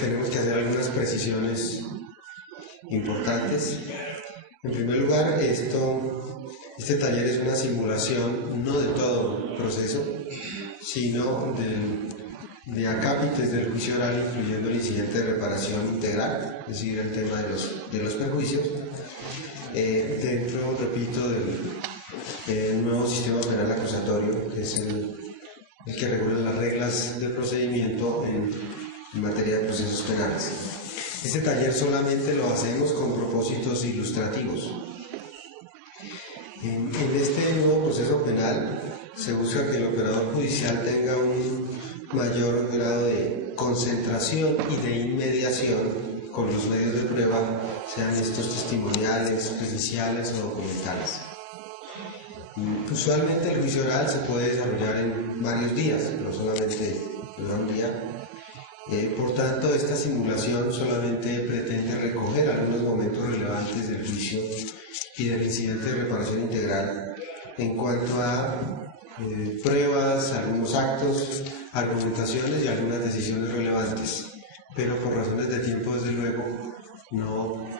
Tenemos que hacer algunas precisiones importantes. En primer lugar, este taller es una simulación no de todo el proceso, sino de acápites del juicio oral, incluyendo el incidente de reparación integral, es decir, el tema de los perjuicios, dentro, repito, del nuevo sistema penal acusatorio, que es el que regula las reglas de procedimiento en materia de procesos penales. Este taller solamente lo hacemos con propósitos ilustrativos. En este nuevo proceso penal se busca que el operador judicial tenga un mayor grado de concentración y de inmediación con los medios de prueba, sean estos testimoniales, presenciales o documentales. Usualmente el juicio oral se puede desarrollar en varios días, no solamente en un día. Por tanto, esta simulación solamente pretende recoger algunos momentos relevantes del juicio y del incidente de reparación integral en cuanto a pruebas, algunos actos, argumentaciones y algunas decisiones relevantes. Pero por razones de tiempo, desde luego, no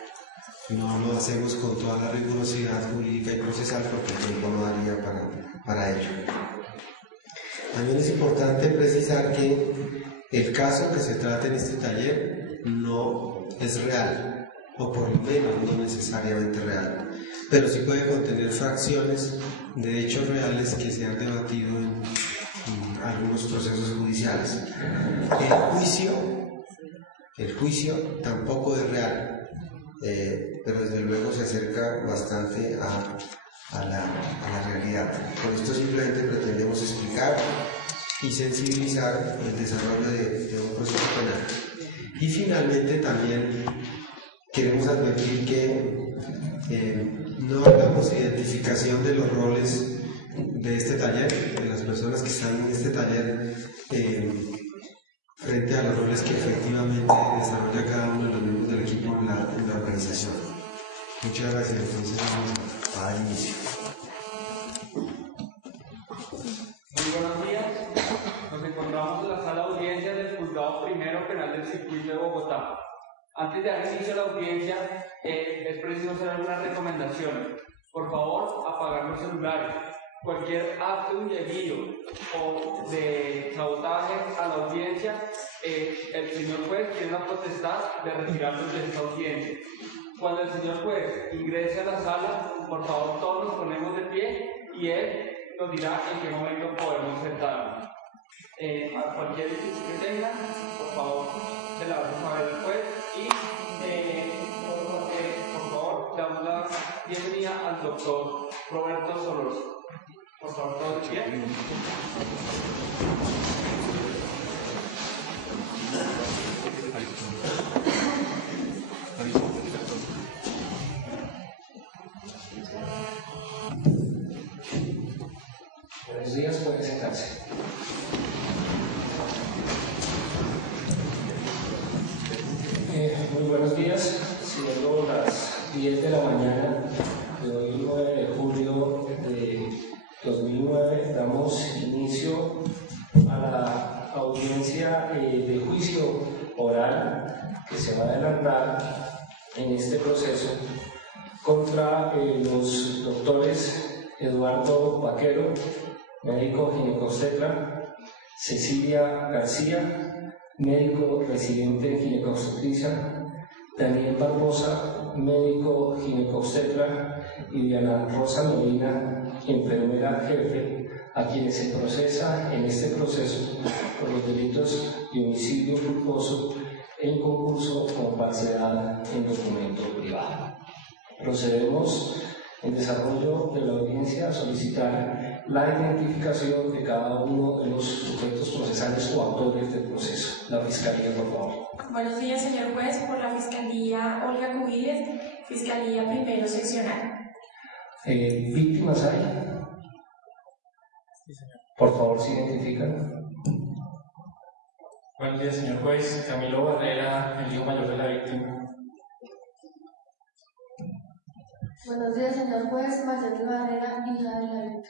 lo hacemos con toda la rigurosidad jurídica y procesal porque el tiempo no daría para ello. También es importante precisar que el caso que se trata en este taller no es real, o por lo menos no necesariamente real, pero sí puede contener fracciones de hechos reales que se han debatido en algunos procesos judiciales. El juicio tampoco es real, pero desde luego se acerca bastante a la realidad. Con esto simplemente pretendemos explicar y sensibilizar el desarrollo de un proceso penal. Y finalmente también queremos advertir que no hablamos de identificación de los roles de este taller, de las personas que están en este taller, frente a los roles que efectivamente desarrolla cada uno de los miembros del equipo en la organización. Muchas gracias. Entonces vamos a dar inicio. Muy buenos días. Nos encontramos en la sala de audiencias del Juzgado Primero Penal del Circuito de Bogotá. Antes de dar inicio a la audiencia, es preciso hacer algunas recomendaciones. Por favor, apagar los celulares. Cualquier acto indebido o de sabotaje a la audiencia, el señor juez tiene la potestad de retirarlos de esta audiencia. Cuando el señor juez ingrese a la sala, por favor todos nos ponemos de pie y él nos dirá en qué momento podemos sentarnos. A cualquier difícil que tengan, por favor, se la vamos a ver al juez y por favor, damos la bienvenida al doctor Roberto Solorzano. Por favor, todos de pie. Buenos días, pueden sentarse. Muy buenos días, siendo las 10 de la mañana de hoy, 9 de julio de 2009, damos inicio a la audiencia de juicio oral que se va a adelantar en este proceso contra los doctores Eduardo Vaquero, médico ginecobstetra, Cecilia García, médico residente en ginecobstetricia, Daniel Barbosa, médico ginecobstetra, y Diana Rosa Medina, enfermera jefe, a quienes se procesa en este proceso por los delitos de homicidio culposo en concurso con falsedad en documento privado. Procedemos en desarrollo de la audiencia a solicitar la identificación de cada uno de los sujetos procesales o autores del proceso. La Fiscalía, por favor. Buenos días, señor juez. Por la Fiscalía, Olga Cubides, Fiscalía Primero Seccional. ¿Víctimas hay? Sí, señor. Por favor, ¿se identifican? Buenos días, señor juez. Camilo Barrera, el hijo mayor de la víctima. Buenos días, señor juez. Marcela Barrera, hija de la víctima.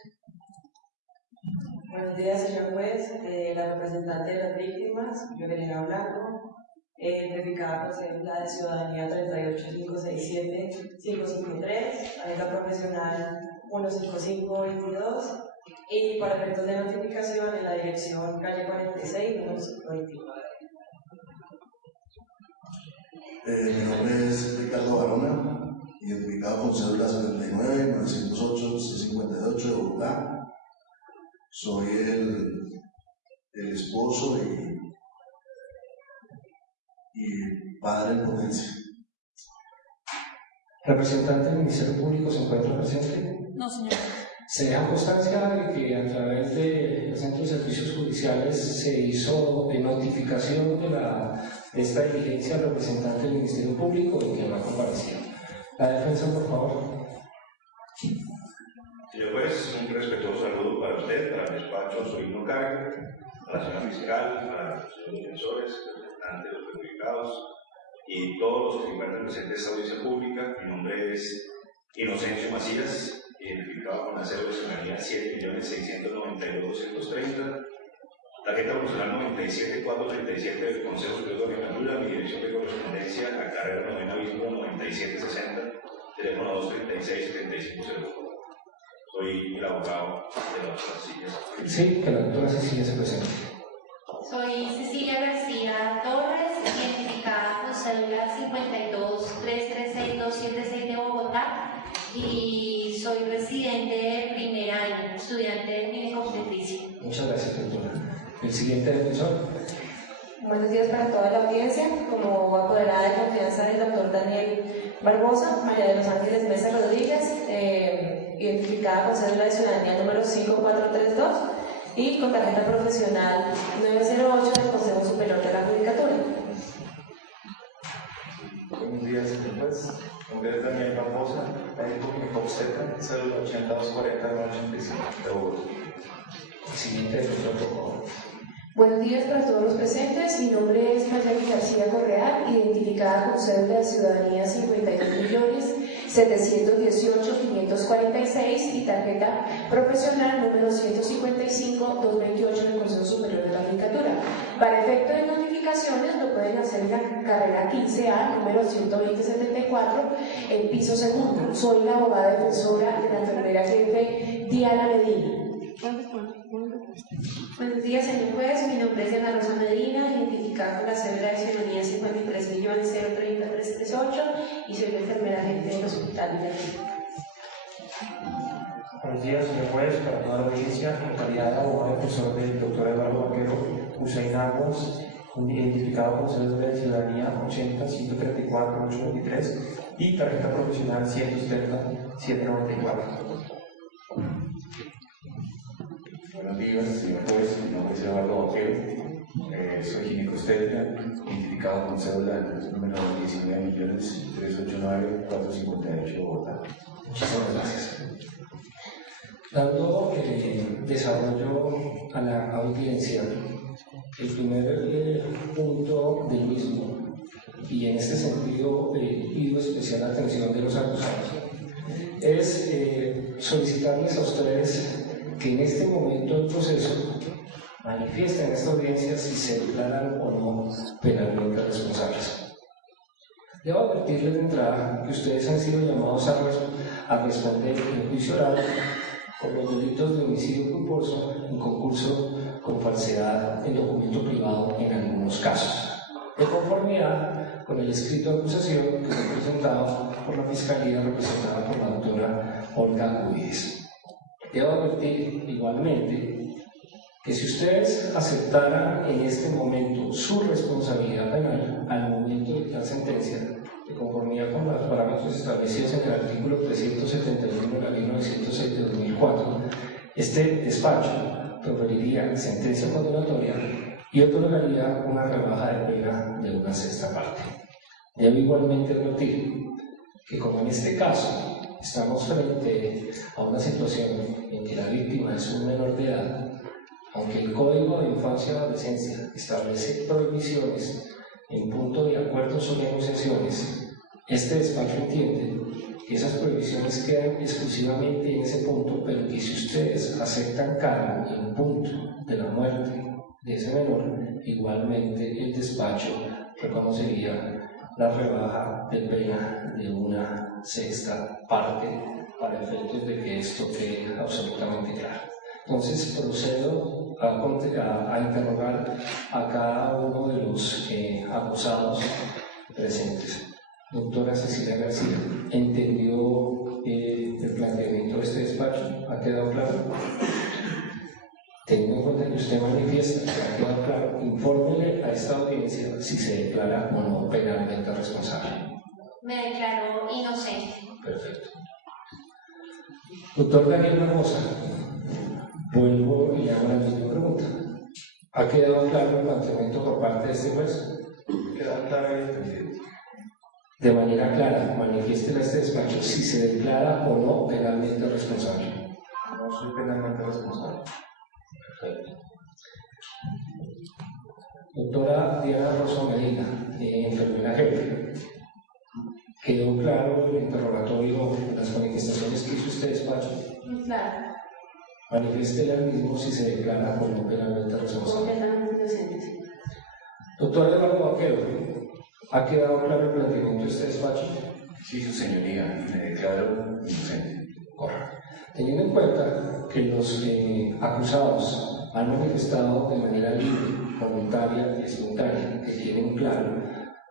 Buenos días, señor juez. La representante de las víctimas, Evelina Blanco, identificada por cédula de ciudadanía 38567-553, tarjeta profesional 15522 y para efectos de notificación en la dirección calle 46, número 529. Mi nombre es Ricardo Barona, identificado con cédula 79-908-C58 de Bogotá. Soy el esposo y padre en potencia. ¿Representante del Ministerio Público se encuentra presente? No, señor. Se deja constancia de que a través del Centro de Servicios Judiciales se hizo de notificación de esta diligencia al representante del Ministerio Público y que no ha comparecido. La defensa, por favor. Señor juez, un respetuoso saludo para usted, para el despacho, su himno cargo, para la señora fiscal, para los señores defensores, representantes de los perjudicados y todos los que se encuentran presentes en esta audiencia pública. Mi nombre es Inocencio Macías, identificado con la cédula de ciudadanía 7.692.230, tarjeta profesional 97437 del Consejo Superior de Judicatura, mi dirección de correspondencia a carrera 9 Víspera 9760, teléfono 236-7504. Soy el abogado de la doctora Cecilia. Sí, que la doctora Cecilia se presente. Soy Cecilia García Torres, identificada con cédula 52336276 de Bogotá y soy residente de primer año, estudiante de clínica obstetricia. Muchas gracias, doctora. El siguiente defensor. Buenos días para toda la audiencia. Como apoderada de confianza del doctor Daniel Barbosa, María de los Ángeles Mesa Rodríguez, identificada con cédula de ciudadanía número 5432 y con tarjeta profesional 908 del Consejo Superior de la Judicatura. Buenos días, señor juez. Mi nombre es Daniel Barbosa, médico clínico obstetra, cédula 8240-985 de Bogotá. El siguiente defensor, por favor. Buenos días para todos los presentes. Mi nombre es Mayeli García Correa, identificada con cédula de ciudadanía 52.718.546 y tarjeta profesional número 155-228 del Consejo Superior de la Judicatura. Para efecto de notificaciones lo pueden hacer en la carrera 15A, número 12074, en piso segundo. Soy la abogada defensora de la enfermera jefe Diana Medina. Buenos días, señor juez. Mi nombre es Diana Rosa Medina, identificada con la cédula de ciudadanía 53.030.338 y soy la enfermera agente del Hospital de la Clínica. Buenos días, señor juez, para toda la audiencia, en calidad de abogado defensor del doctor Eduardo Vaquero Hussein Aguas, identificado con cédula de ciudadanía 80-134-823 y tarjeta profesional 170-794. Buenos días, señor juez. Mi nombre es Eduardo Vaquero. Soy ginecobstetra, identificado con cédula número 19.389.458 de Bogotá. Muchísimas gracias. Dando desarrollo a la audiencia, el primer punto del mismo, y en este sentido pido especial atención de los acusados, es solicitarles a ustedes que en este momento del proceso manifiesten en esta audiencia si se declaran o no penalmente responsables. Debo advertirles de entrada que ustedes han sido llamados a responder en juicio oral por los delitos de homicidio culposo en concurso con falsedad en documento privado en algunos casos, de conformidad con el escrito de acusación que fue presentado por la Fiscalía representada por la doctora Olga Cuides. Debo advertir igualmente que si ustedes aceptaran en este momento su responsabilidad penal al momento de dictar sentencia, de conformidad con los parámetros establecidos en el artículo 371 de la Ley 906 de 2004, este despacho proferiría sentencia condenatoria y otorgaría una rebaja de pena de una sexta parte. Debo igualmente advertir que como en este caso estamos frente a una situación en que la víctima es un menor de edad, Aunque el Código de Infancia y Adolescencia establece prohibiciones en punto de acuerdos o negociaciones, este despacho entiende que esas prohibiciones quedan exclusivamente en ese punto, pero que si ustedes aceptan cargo en punto de la muerte de ese menor, igualmente el despacho reconocería la rebaja de pena de 1/6 parte para efectos de que esto quede absolutamente claro. Entonces procedo a interrogar a cada uno de los acusados presentes. Doctora Cecilia García, ¿entendió el planteamiento de este despacho? ¿Ha quedado claro? Teniendo en cuenta que usted manifiesta que ha quedado claro, infórmele a esta audiencia si se declara o no penalmente responsable. Me declaro inocente. Perfecto. Doctor Daniel Barbosa, vuelvo y hago la misma pregunta. ¿Ha quedado claro el planteamiento por parte de este juez? Queda claro y entendido. De manera clara, manifieste a este despacho si se declara o no penalmente responsable. No soy penalmente responsable. Perfecto. Doctora Diana Rosa Medina, enfermera jefe, ¿quedó claro el interrogatorio, las manifestaciones que hizo este despacho? Claro. Manifieste al mismo si se declara o no penalmente responsable. Completamente inocente, sí. Doctor Eduardo Vaquero, ¿ha quedado claro el planteamiento de este despacho? Sí, su señoría, me declaro inocente. Correcto. Teniendo en cuenta que los acusados han manifestado de manera libre, voluntaria y espontánea que tienen claro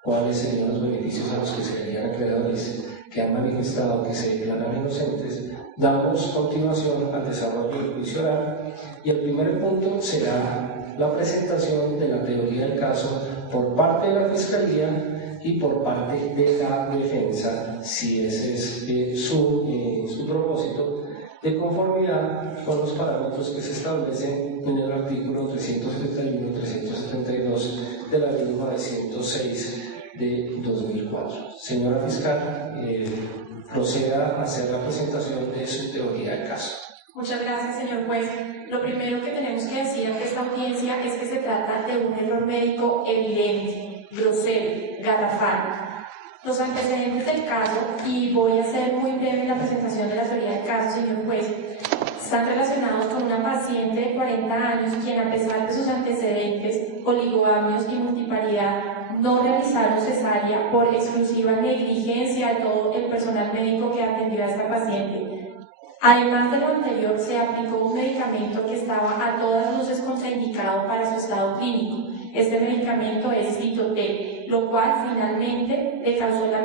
cuáles serían los beneficios a los que se harían acreedores, que han manifestado que se declaran inocentes, damos continuación al desarrollo del juicio oral y el primer punto será la presentación de la teoría del caso por parte de la Fiscalía y por parte de la defensa, si ese es su propósito, de conformidad con los parámetros que se establecen en el artículo 371 y 372 de la Ley 906 de 2004. Señora fiscal, proceda a hacer la presentación de su teoría del caso. Muchas gracias, señor juez. Lo primero que tenemos que decir ante esta audiencia es que se trata de un error médico evidente, grosero, garrafal. Los antecedentes del caso, y voy a ser muy breve en la presentación de la teoría del caso, señor juez, están relacionados con una paciente de 40 años quien, a pesar de sus antecedentes, oligogamios y multiparidad, no realizaron cesárea por exclusiva negligencia de todo el personal médico que atendió a esta paciente. Además de lo anterior, se aplicó un medicamento que estaba a todas luces contraindicado para su estado clínico. Este medicamento es Citotel, lo cual finalmente le causó la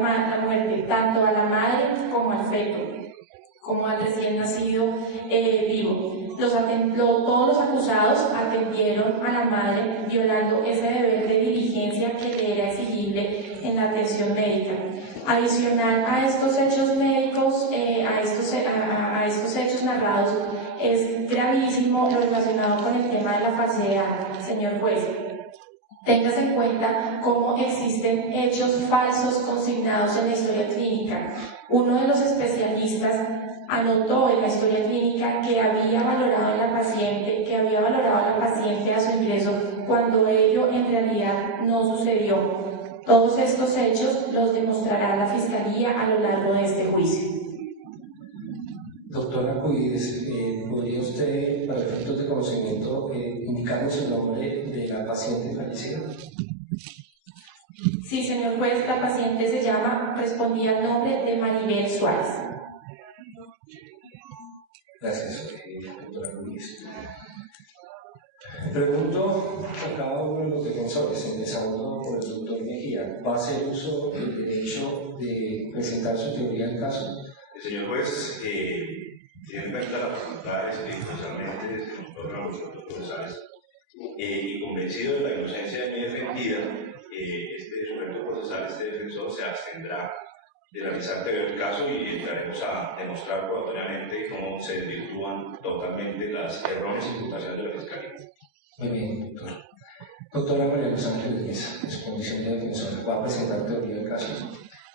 muerte tanto a la madre como al feto, como al recién nacido vivo. Todos los acusados atendieron a la madre violando ese deber de diligencia que le era exigible en la atención médica. Adicional a estos hechos médicos, a estos hechos narrados, es gravísimo lo relacionado con el tema de la falsedad, señor juez. Téngase en cuenta cómo existen hechos falsos consignados en la historia clínica. Uno de los especialistas anotó en la historia clínica que había valorado a la paciente a su ingreso, cuando ello en realidad no sucedió. Todos estos hechos los demostrará la Fiscalía a lo largo de este juicio. Doctora Cuides, ¿podría usted, para efectos de conocimiento, indicarnos el nombre de la paciente fallecida? Sí, señor juez, la paciente respondía al nombre de Maribel Suárez. Gracias, doctora Cuides. Pregunto a cada uno de los defensores, empezando por el doctor Mejía, ¿va a hacer uso del derecho de presentar su teoría del caso? Señor juez, tiene en cuenta las facultades especialmente del doctor Raúl González y convencido de la inocencia de mi defendida, este sujeto procesal, este defensor, se abstendrá de realizar teoría del caso y entraremos a demostrar probatoriamente cómo se desvirtúan totalmente las erróneas imputaciones de la Fiscalía. Muy bien, doctor. Doctora María Luz Ángeles Mesa, en su condición de defensor, ¿va a presentar teoría del caso?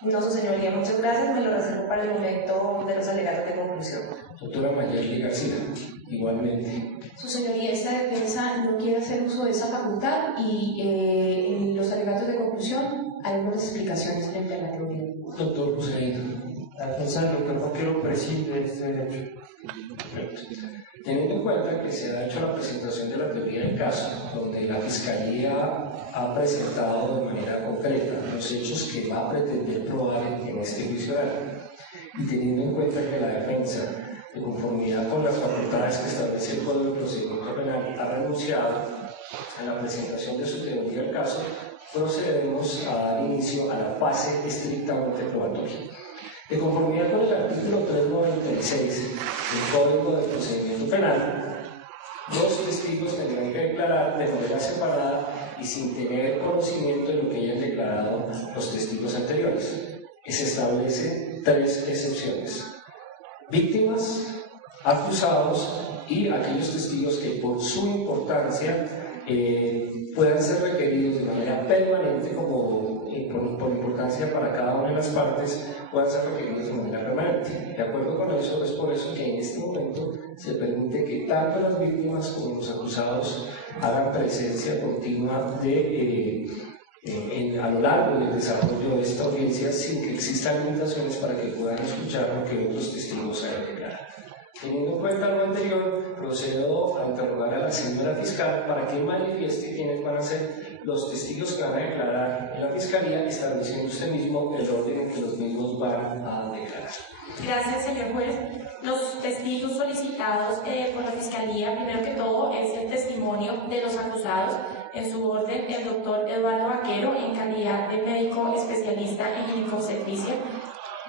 No, su señoría, muchas gracias. Me lo reservo para el momento de los alegatos de conclusión. Doctora Mayerly García, igualmente. Su señoría, esta defensa no quiere hacer uso de esa facultad y en los alegatos de conclusión haremos las explicaciones frente a la teoría. Doctor Hussein. La defensa del doctor Vaquero preside este derecho. Teniendo en cuenta que se ha hecho la presentación de la teoría del caso, donde la Fiscalía ha presentado de manera concreta los hechos que va a pretender probar en este juicio oral, y teniendo en cuenta que la defensa, de conformidad con las facultades que establece el Código de Procedimiento Penal, ha renunciado a la presentación de su teoría del caso, procederemos a dar inicio a la fase estrictamente probatoria. De conformidad con el artículo 396 del Código de Procedimiento Penal, los testigos tendrán que declarar de manera separada y sin tener conocimiento de lo que hayan declarado los testigos anteriores. Se establecen 3 excepciones: víctimas, acusados y aquellos testigos que por su importancia puedan ser requeridos de manera permanente, como por importancia para cada una de las partes, puedan ser requeridos de manera permanente. De acuerdo con eso, es por eso que en este momento se permite que tanto las víctimas como los acusados hagan presencia continua a lo largo del desarrollo de esta audiencia, sin que existan limitaciones para que puedan escuchar lo que otros testigos hayan declarado. Teniendo en cuenta lo anterior, procedo a interrogar a la señora fiscal para que manifieste quiénes van a ser los testigos que van a declarar en la Fiscalía, estableciendo usted mismo el orden en que los mismos van a declarar. Gracias, señor juez. Los testigos solicitados por la Fiscalía, primero que todo, es el testimonio de los acusados. En su orden, el doctor Eduardo Vaquero, en calidad de médico especialista en ginecobstetricia;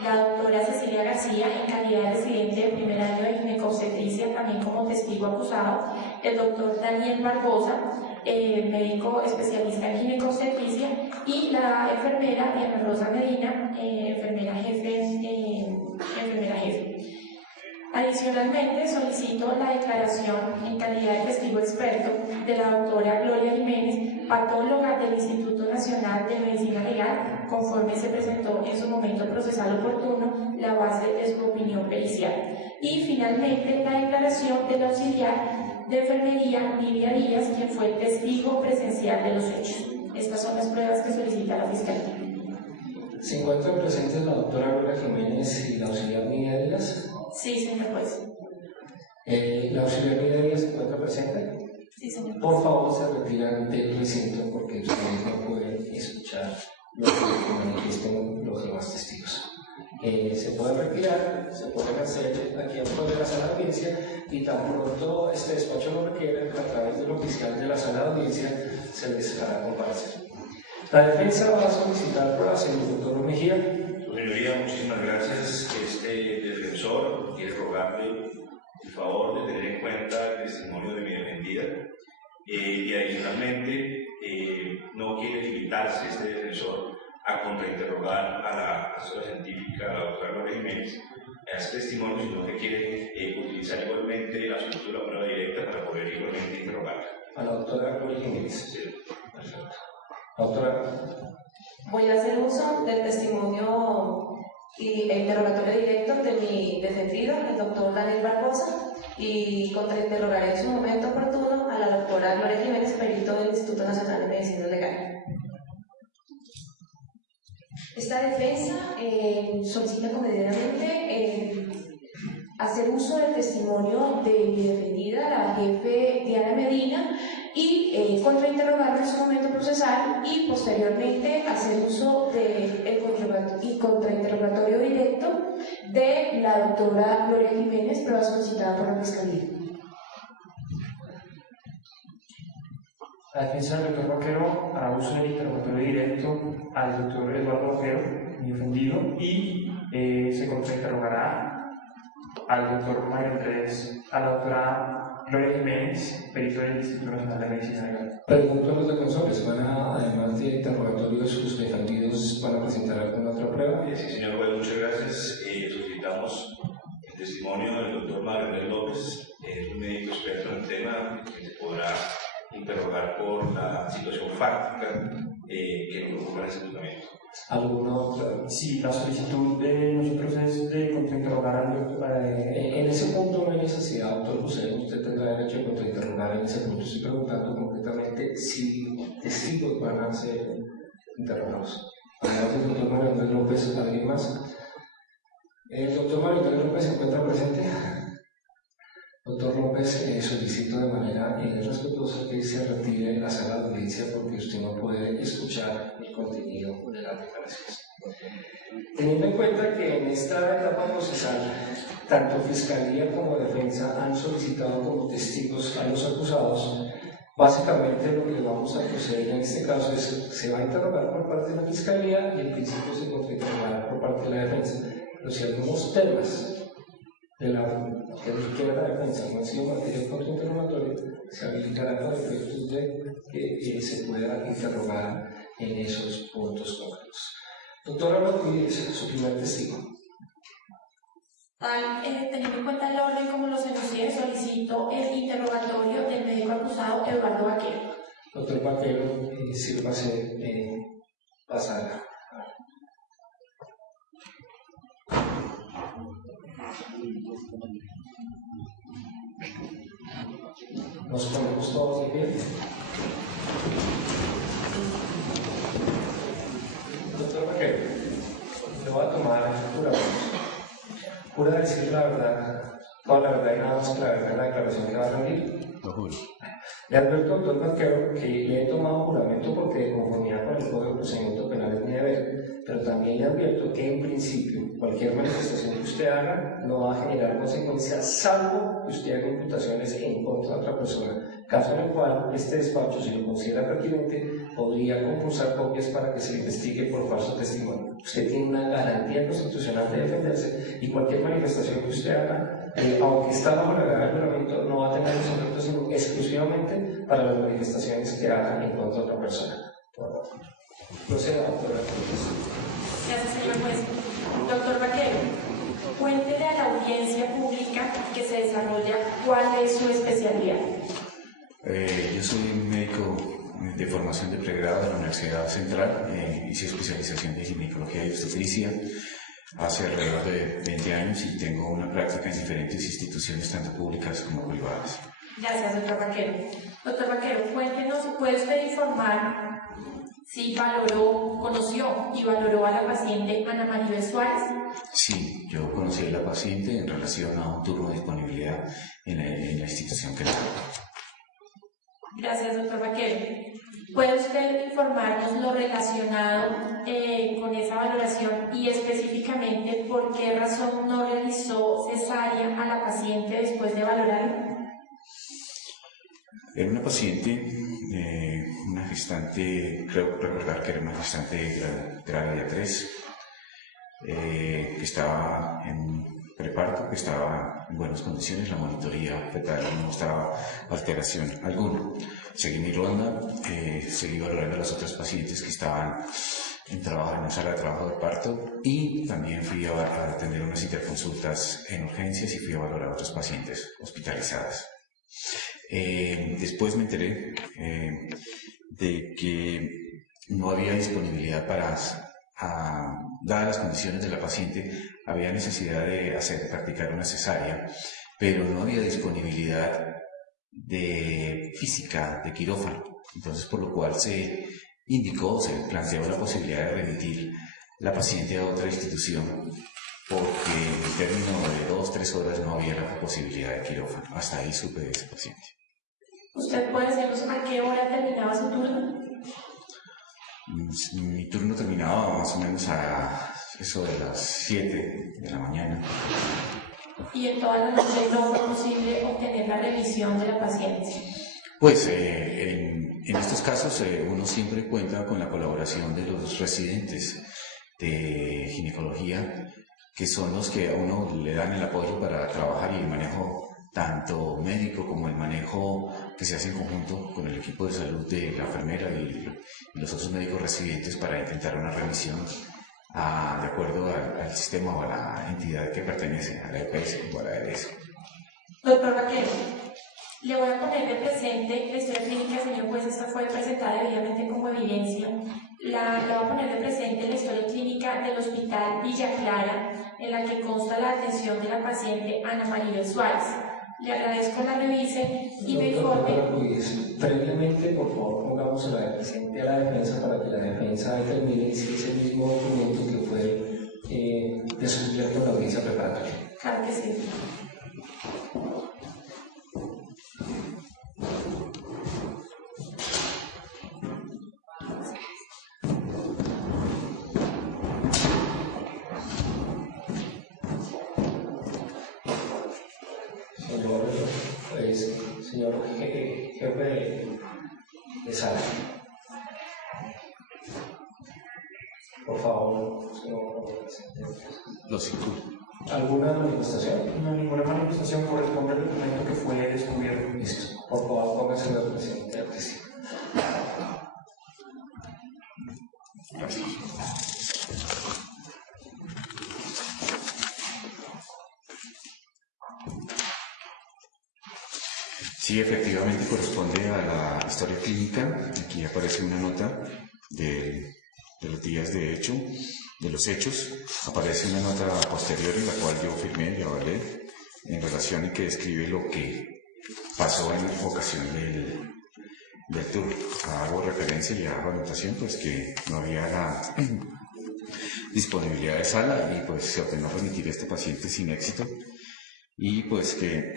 la doctora Cecilia García, en calidad de residente de primer año de ginecobstetricia, también como testigo acusado; el doctor Daniel Barbosa, médico especialista en ginecobstetricia; y la enfermera Diana Rosa Medina, enfermera jefe. Adicionalmente, solicito la declaración en calidad de testigo experto de la doctora Gloria Jiménez, patóloga del Instituto Nacional de Medicina Legal, conforme se presentó en su momento procesal oportuno la base de su opinión pericial. Y finalmente, la declaración del auxiliar de enfermería Livia Díaz, quien fue el testigo presencial de los hechos. Estas son las pruebas que solicita la Fiscalía. ¿Se encuentran presentes la doctora Gloria Jiménez y la auxiliar Livia Díaz? Sí, señor juez. ¿La auxiliar Livia Díaz se encuentra presente? Sí, señor juez. Por favor, se retiran del recinto porque ustedes no pueden escuchar lo que manifiesten los demás testigos. Se pueden retirar, se pueden hacer aquí afuera de la sala de audiencia, y tan pronto este despacho lo requiere, a través del oficial de la sala de audiencia se les hará comparación. La defensa va a solicitar pruebas en el doctor Mejía. Su señoría, muchísimas gracias. Este defensor quiere rogarle el favor de tener en cuenta el testimonio de mi defendida, y adicionalmente no quiere limitarse este defensor a contrainterrogar a la asesora científica, la doctora Gloria Jiménez, a ese testimonio, sino que quiere utilizar igualmente la solicitud de la prueba directa para poder igualmente interrogarla. A la doctora Gloria Jiménez. Sí. Perfecto. Doctora. Voy a hacer uso del testimonio e interrogatorio directo de mi defendido, el doctor Daniel Barbosa, y contrainterrogaré en su momento oportuno a la doctora Gloria Jiménez, perito del Instituto Nacional de Medicina Legal. Esta defensa solicita comedidamente hacer uso del testimonio de mi defendida, la jefe Diana Medina, y contrainterrogarla en su momento procesal, y posteriormente hacer uso del contrainterrogatorio directo de la doctora Gloria Jiménez, prueba solicitada por la Fiscalía. La defensa del doctor Vaquero hará uso del interrogatorio directo al doctor Eduardo Vaquero, mi defendido, y se contrainterrogará al doctor Mario Andrés, a la doctora Gloria Jiménez, perito del Instituto Nacional de Medicina Legal. Pregunto a los defensores, además de interrogatorio de sus defendidos, ¿van a presentar alguna otra prueba? Sí, señor juez, muchas gracias. Solicitamos el testimonio del doctor Mario Andrés López, un médico experto en el tema, que se podrá interrogar por la situación fáctica que nos ocupa en este tratamiento. ¿Alguna otra? Sí, la solicitud de nosotros es de contrainterrogar al doctor. En ese hay necesidad, doctor José, usted tendrá derecho a contrainterrogar en ese punto. Estoy preguntando concretamente si testigos van a ser interrogados. Además del doctor Mario Andrés López, ¿alguien más? ¿El doctor Mario Andrés López se encuentra presente? Doctor López, solicito de manera respetuosa que se retire de la sala de audiencia porque usted no puede escuchar el contenido de las declaraciones. Teniendo en cuenta que en esta etapa procesal, tanto Fiscalía como Defensa han solicitado como testigos a los acusados, básicamente lo que vamos a proceder en este caso es se va a interrogar por parte de la Fiscalía y en principio se contrainterrogará por parte de la Defensa. Pero si algunos temas de que requiere la defensa no han sido materia de contrainterrogatorio, se habilitarán los efectos de que se pueda interrogar en esos puntos concretos. Doctora Rodríguez, su primer testigo. Teniendo en cuenta el orden como los enuncié, solicito el interrogatorio del médico acusado Eduardo Vaquero. Doctor Vaquero, sírvase pasar. Nos ponemos todos de pie. Doctor Vaquero, le voy a tomar juramento. Jura decir la verdad, toda la verdad y nada más que la verdad en la declaración que va a rendir. Lo juro. Le advierto, doctor Vaquero, que le he tomado juramento porque de conformidad con el Código de Procedimiento Penal es mi deber, pero también le advierto que en principio cualquier manifestación que usted haga no va a generar consecuencias, salvo que usted haga imputaciones en contra de otra persona, caso en el cual este despacho, si lo considera pertinente, podría compulsar copias para que se le investigue por falso testimonio. Usted tiene una garantía constitucional de defenderse y cualquier manifestación que usted haga, aunque está bajo la grave del juramento, no va a tener esos efectos sino exclusivamente para las manifestaciones que hagan en contra de otra persona. Proceda, doctora. Gracias, señor juez. Doctor Vaquero, cuéntele a la audiencia pública que se desarrolla cuál es su especialidad. Yo soy un médico de formación de pregrado de la Universidad Central, hice especialización de ginecología y obstetricia hace alrededor de 20 años y tengo una práctica en diferentes instituciones, tanto públicas como privadas. Gracias, doctor Vaquero. Doctor Vaquero, cuéntenos, ¿puede usted informar si conoció y valoró a la paciente Ana Maribel Suárez? Sí, yo conocí a la paciente en relación a un turno de disponibilidad en la institución que la tengo. Gracias, doctor Vaquero. ¿Puede usted informarnos lo relacionado con esa valoración y específicamente por qué razón no realizó cesárea a la paciente después de valorarla? Era una paciente, una gestante, creo recordar que era una gestante grávida 3, que estaba en preparto, que estaba en buenas condiciones, la monitoría fetal no mostraba alteración alguna. Seguí mi ronda, seguí valorando a las otras pacientes que estaban en la sala de trabajo de parto y también fui a atender unas interconsultas en urgencias y fui a valorar a otras pacientes hospitalizadas. Después me enteré de que no había disponibilidad dadas las condiciones de la paciente, había necesidad de practicar una cesárea, pero no había disponibilidad física de quirófano. Entonces, por lo cual se planteó la posibilidad de remitir la paciente a otra institución, porque en término de 2-3 horas no había la posibilidad de quirófano. Hasta ahí supe de ese paciente. ¿Usted puede decirnos a qué hora terminaba su turno? Mi turno terminaba más o menos a eso de las 7 de la mañana. ¿Y en toda la noche no fue posible obtener la revisión de la paciente? Pues en estos casos uno siempre cuenta con la colaboración de los residentes de ginecología, que son los que a uno le dan el apoyo para trabajar y el manejo tanto médico como el manejo que se hace en conjunto con el equipo de salud de la enfermera y los otros médicos residentes para intentar una revisión de acuerdo al sistema o a la entidad que pertenece, a la EPS o a la EDS. Doctor Vaquero, le voy a poner de presente la historia clínica, señor juez, esta fue presentada debidamente como evidencia. Le voy a poner de presente la historia clínica del Hospital Villa Clara, en la que consta la atención de la paciente Ana Maribel Suárez. Le agradezco la revise y me informe. Previamente, por favor, pongamos a la presente a la defensa para que la defensa determine si es el mismo documento que fue descubierto en la audiencia preparatoria. Claro que sí. Señor jefe de sala, por favor, señor presidente. Lo siento. ¿Alguna manifestación? No, ninguna manifestación corresponde al documento que fue descubierto. Listo. Por favor, póngase el presidente al testigo. Gracias. Sí, efectivamente corresponde a la historia clínica. Aquí aparece una nota de los días de hecho, de los hechos. Aparece una nota posterior en la cual yo firmé y avalé en relación y que describe lo que pasó en ocasión del tour. Hago referencia y hago anotación pues que no había la disponibilidad de sala y pues se ordenó remitir a este paciente sin éxito y pues que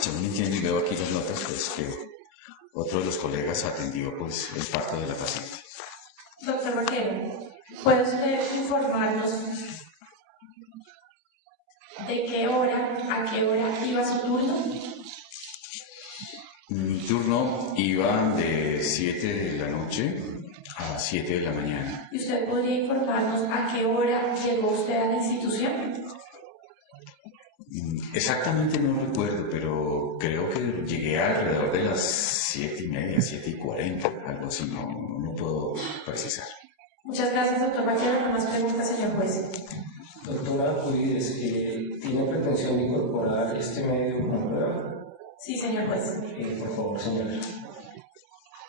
según entiendo y veo aquí las notas, pues que otro de los colegas atendió pues el parto de la paciente. Doctor Vaquero, ¿puede usted informarnos de qué hora, a qué hora iba su turno? Mi turno iba de 7 de la noche a 7 de la mañana. ¿Y usted podría informarnos a qué hora llegó usted a la institución? Exactamente no recuerdo, pero creo que llegué alrededor de las 7:30, 7:40, algo así, no puedo precisar. Muchas gracias, doctor Vaquero. No más preguntas, señor juez. Doctora Pulides, ¿tiene pretensión de incorporar este medio como prueba? Sí, señor juez. Por favor, señora.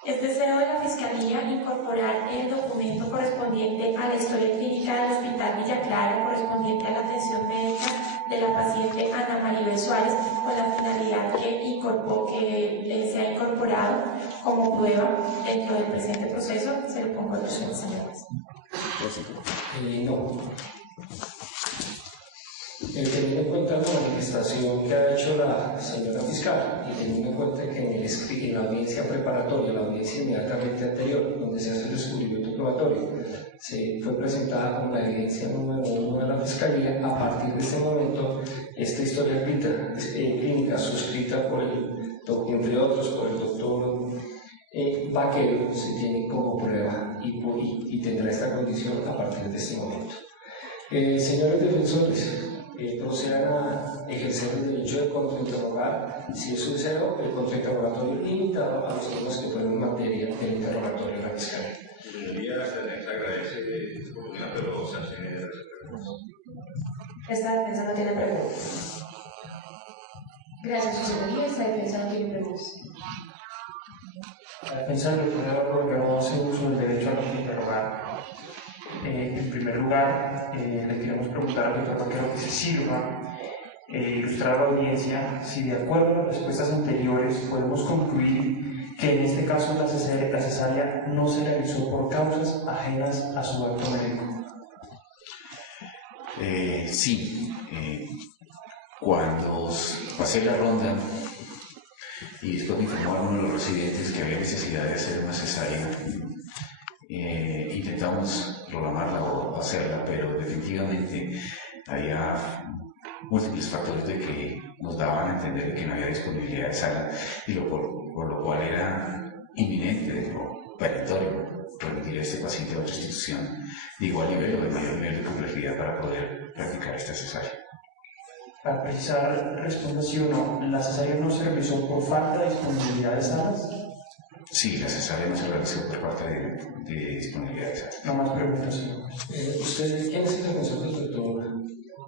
Es deseo de la Fiscalía incorporar el documento correspondiente a la historia clínica del Hospital Villa Clara correspondiente a la atención médica de la paciente Ana Maribel Suárez con la finalidad que sea incorporado como prueba dentro del presente proceso. Se lo pongo a los señores. No. Teniendo en cuenta la manifestación que ha hecho la señora fiscal y teniendo en cuenta que en la audiencia preparatoria, la audiencia inmediatamente anterior, donde se hace el descubrimiento probatorio, se fue presentada como la evidencia número 1 de la fiscalía, a partir de este momento, esta historia clínica suscrita por entre otros por el doctor Vaquero se tiene como prueba y tendrá esta condición a partir de este momento. Señores defensores, procedan a ejercer el derecho de contrainterrogar, si es sincero, el contrainterrogatorio limitado a los temas que fueron materia del interrogatorio de la Fiscalía. Señoría, se les agradece que se oportuna, pero sancione de Esta defensa no tiene preguntas. Gracias, su señoría. Esta defensa no tiene preguntas. La defensa del doctor Eduardo Vaquero hace uso del derecho a contrainterrogar. En primer lugar, le queremos preguntar al doctor Vaquero que se sirva ilustrar a la audiencia si de acuerdo a las respuestas anteriores podemos concluir que en este caso la cesárea no se realizó por causas ajenas a su acto médico. Sí, cuando pasé la ronda y después me informó a uno de los residentes que había necesidad de hacer una cesárea, intentamos programarla o hacerla, pero definitivamente había múltiples factores de que nos daban a entender que no había disponibilidad de sala y por lo cual era inminente o peritorio remitir a este paciente a otra institución de igual nivel o de mayor nivel de complejidad para poder practicar esta cesárea. Para precisar, responda sí o no, ¿la cesárea no se realizó por falta de disponibilidad de salas? Sí, la cesárea no se realizó por falta de disponibilidad de salas. No más preguntas, señor. ¿Usted quién es el defensor del doctor?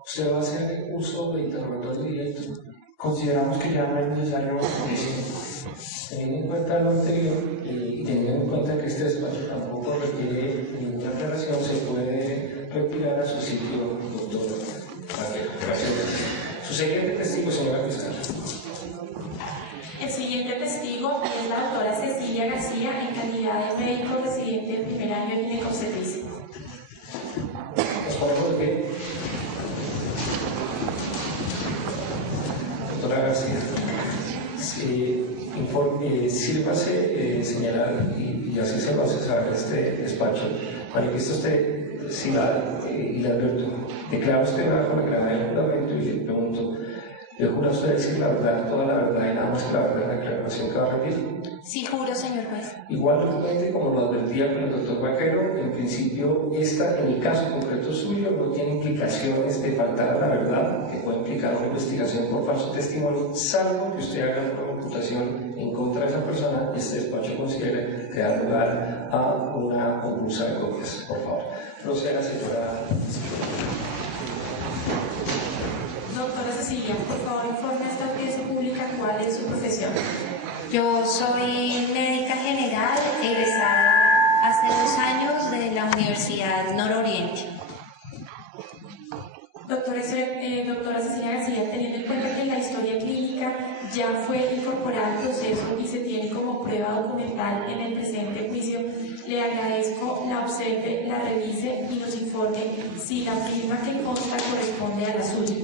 ¿Usted va a hacer uso de interrogatorio directo? Consideramos que ya no es necesario. Teniendo en cuenta lo anterior y teniendo en cuenta que este despacho tampoco requiere ninguna aclaración, se puede retirar a su sitio, doctor. Gracias. Su siguiente testigo, señora fiscal. residente de primer año de ginecobstetricia. Nos ponemos de pie. Doctora García, sírvase señalar, y así se lo hace saber este despacho, manifiesta usted si y le advierto, declara usted bajo la gravedad del juramento y le pregunto, ¿le jura usted decir la verdad, toda la verdad y nada más que la verdad en la declaración que va a repetir? Sí, juro, señor juez. Igualmente, como lo advertía con el doctor Vaquero, en principio, en el caso concreto suyo, no tiene implicaciones de faltar a la verdad, que puede implicar una investigación por falso testimonio, salvo que usted haga una imputación en contra de esa persona y este despacho considere que da lugar a una compulsa de copias. Por favor, proceda, señora. Doctora Cecilia, por favor, informe a esta audiencia pública cuál es su profesión. Yo soy médica general, egresada hace 2 años de la Universidad Nororiente. Doctora Cecilia García, teniendo en cuenta que la historia clínica ya fue incorporada al proceso y se tiene como prueba documental en el presente juicio, le agradezco la observe, la revise y nos informe si la firma que consta corresponde a la suya.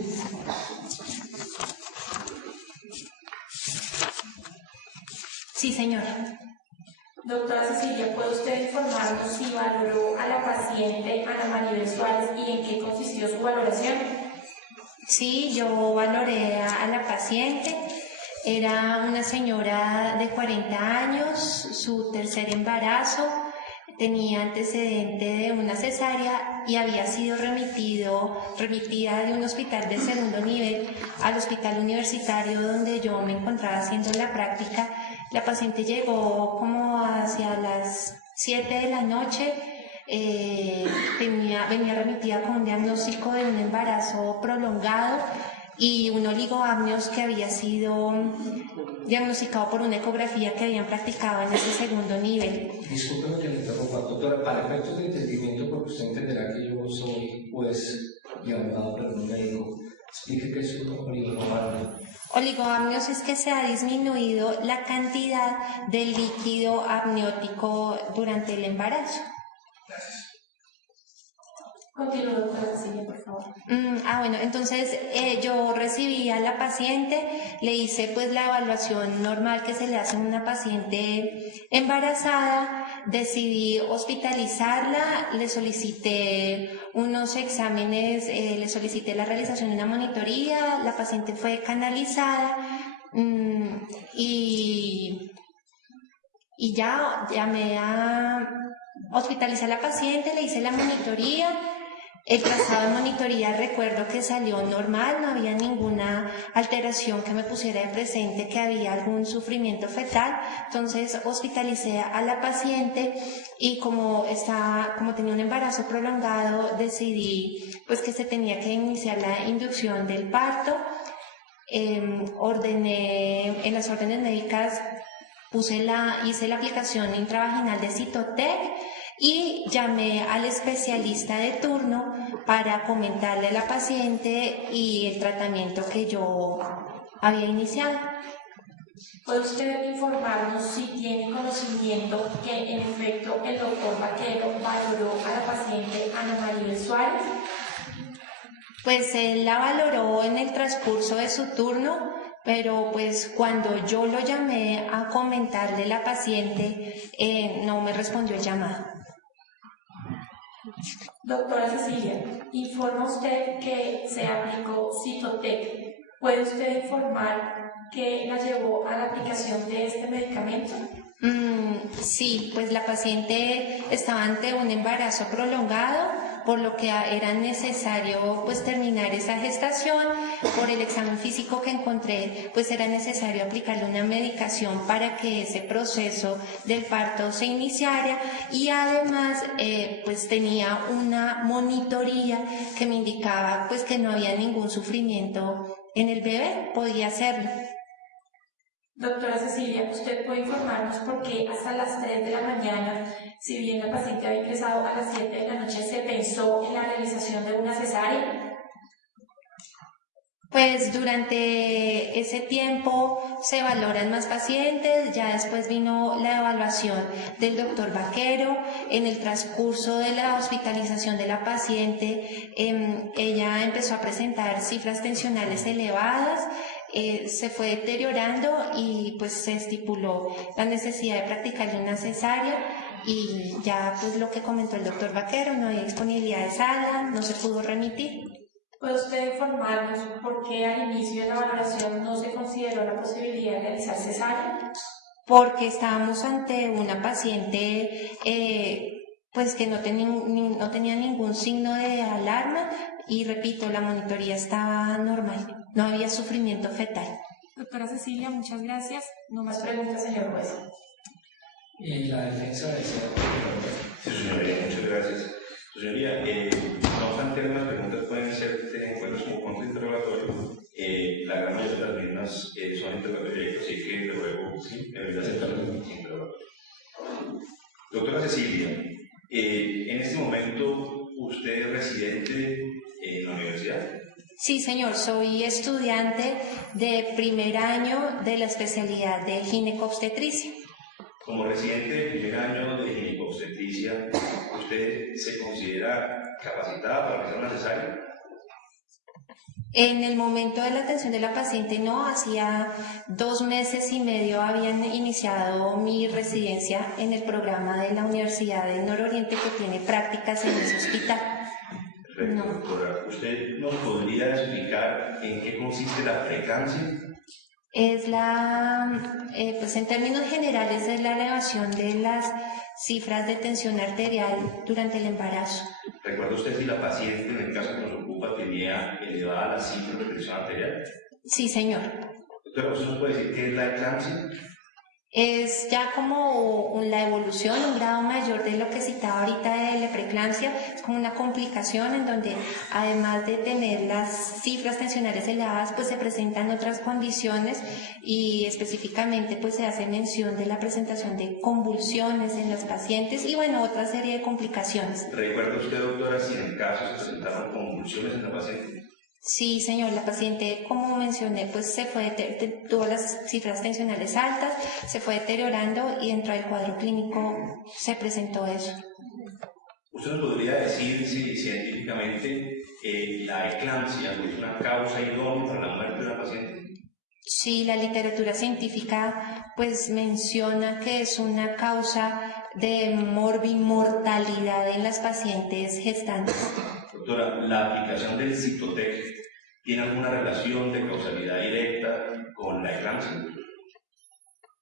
Sí, señora. Doctora Cecilia, ¿puede usted informarnos si valoró a la paciente Ana Maribel Suárez y en qué consistió su valoración? Sí, yo valoré a la paciente. Era una señora de 40 años, su tercer embarazo, tenía antecedente de una cesárea y había sido remitida de un hospital de segundo nivel al hospital universitario donde yo me encontraba haciendo la práctica. La paciente llegó como hacia las 7 de la noche, venía remitida con un diagnóstico de un embarazo prolongado y un oligoamnios que había sido diagnosticado por una ecografía que habían practicado en ese segundo nivel. Discúlpeme que le interrumpa, doctora, para efectos de entendimiento, porque usted entenderá que yo soy juez y abogado, pero no médico, explique qué es un oligoamnio. Oligoamnios es que se ha disminuido la cantidad de líquido amniótico durante el embarazo. Gracias. Continúa, doctora Cecilia, por favor. Bueno, entonces yo recibí a la paciente, le hice pues la evaluación normal que se le hace a una paciente embarazada, decidí hospitalizarla, le solicité unos exámenes, le solicité la realización de una monitoría, la paciente fue canalizada y ya llamé a hospitalizar a la paciente, le hice la monitoría. El trazado de monitoría recuerdo que salió normal, no había ninguna alteración que me pusiera de presente que había algún sufrimiento fetal, entonces hospitalicé a la paciente y como tenía un embarazo prolongado decidí pues que se tenía que iniciar la inducción del parto. Ordené en las órdenes médicas, hice la aplicación intravaginal de Cytotec y llamé al especialista de turno para comentarle a la paciente y el tratamiento que yo había iniciado. ¿Puede usted informarnos si tiene conocimiento que en efecto el doctor Vaquero valoró a la paciente Ana Maribel Suárez? Pues él la valoró en el transcurso de su turno, pero pues cuando yo lo llamé a comentarle a la paciente, no me respondió el llamado. Doctora Cecilia, ¿informa usted que se aplicó Cytotec? ¿Puede usted informar qué la llevó a la aplicación de este medicamento? Sí, pues la paciente estaba ante un embarazo prolongado, por lo que era necesario pues terminar esa gestación. Por el examen físico que encontré, pues era necesario aplicarle una medicación para que ese proceso del parto se iniciara y además pues tenía una monitoría que me indicaba pues que no había ningún sufrimiento en el bebé, podía hacerlo. Doctora Cecilia, ¿usted puede informarnos por qué hasta las 3 de la mañana, si bien la paciente había ingresado a las 7 de la noche, se pensó en la realización de una cesárea? Pues durante ese tiempo se valoran más pacientes, ya después vino la evaluación del doctor Vaquero. En el transcurso de la hospitalización de la paciente, ella empezó a presentar cifras tensionales elevadas, se fue deteriorando y pues se estipuló la necesidad de practicarle una cesárea. Y ya pues lo que comentó el doctor Vaquero, no hay disponibilidad de sala, no se pudo remitir. ¿Puede usted informarnos por qué al inicio de la valoración no se consideró la posibilidad de realizar cesárea? Porque estábamos ante una paciente pues que no tenía ningún signo de alarma y repito, la monitoría estaba normal, no había sufrimiento fetal. Doctora Cecilia, muchas gracias. No más preguntas, señor juez. Y la defensa de Sí, señoría, muchas gracias. Señoría, no obstante, algunas preguntas pueden ser tenidas en cuenta como contrainterrogatorio. La gran mayoría de las mismas son interrogatorios directos, así que te ruego, me voy a aceptar los interrogatorios. Doctora Cecilia, en este momento, ¿usted es residente en la universidad? Sí, señor, soy estudiante de primer año de la especialidad de ginecobstetricia. Como residente de primer año de ginecobstetricia, ¿usted se considera capacitada para realizar una cesárea? En el momento de la atención de la paciente no, hacía 2 meses y medio habían iniciado mi residencia en el programa de la Universidad del Nororiente que tiene prácticas en ese hospital. Perfecto, no. Doctora. ¿Usted nos podría explicar en qué consiste la preeclampsia? Es pues en términos generales es la elevación de las cifras de tensión arterial durante el embarazo. ¿Recuerda usted si la paciente, en el caso que nos ocupa, tenía elevada la cifra de tensión arterial? Sí, señor. Doctora, ¿usted nos puede decir qué es la eclampsia? Es ya como la evolución, un grado mayor de lo que citaba ahorita de la preeclampsia, es como una complicación en donde además de tener las cifras tensionales elevadas, pues se presentan otras condiciones y específicamente pues se hace mención de la presentación de convulsiones en las pacientes y bueno, otra serie de complicaciones. ¿Recuerda usted, doctora, si en el caso se presentaron convulsiones en la paciente? Sí, señor, la paciente, como mencioné, pues tuvo las cifras tensionales altas, se fue deteriorando y dentro del cuadro clínico se presentó eso. ¿Usted nos podría decir si científicamente la eclampsia es una causa idónea para la muerte de una paciente? Sí, la literatura científica pues menciona que es una causa de morbimortalidad en las pacientes gestantes. Doctora, ¿la aplicación del Cytotec tiene alguna relación de causalidad directa con la eclampsia?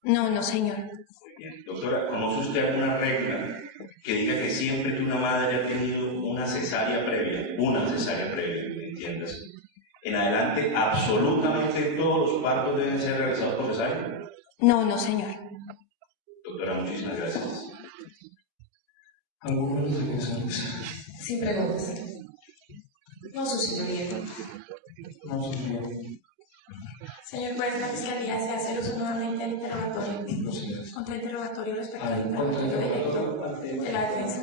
No, señor. Muy bien. Doctora, ¿conoce usted alguna regla que diga que siempre que una madre ha tenido una cesárea previa, me entiendas, en adelante absolutamente todos los partos deben ser realizados por cesárea? No, señor. Doctora, muchísimas gracias. ¿Alguno de los defensores? Sin preguntas. No, su señoría. No, su señoría. Señor juez, la Fiscalía se hace el uso nuevamente del interrogatorio. Contrainterrogatorio respecto al interrogatorio directo de la defensa.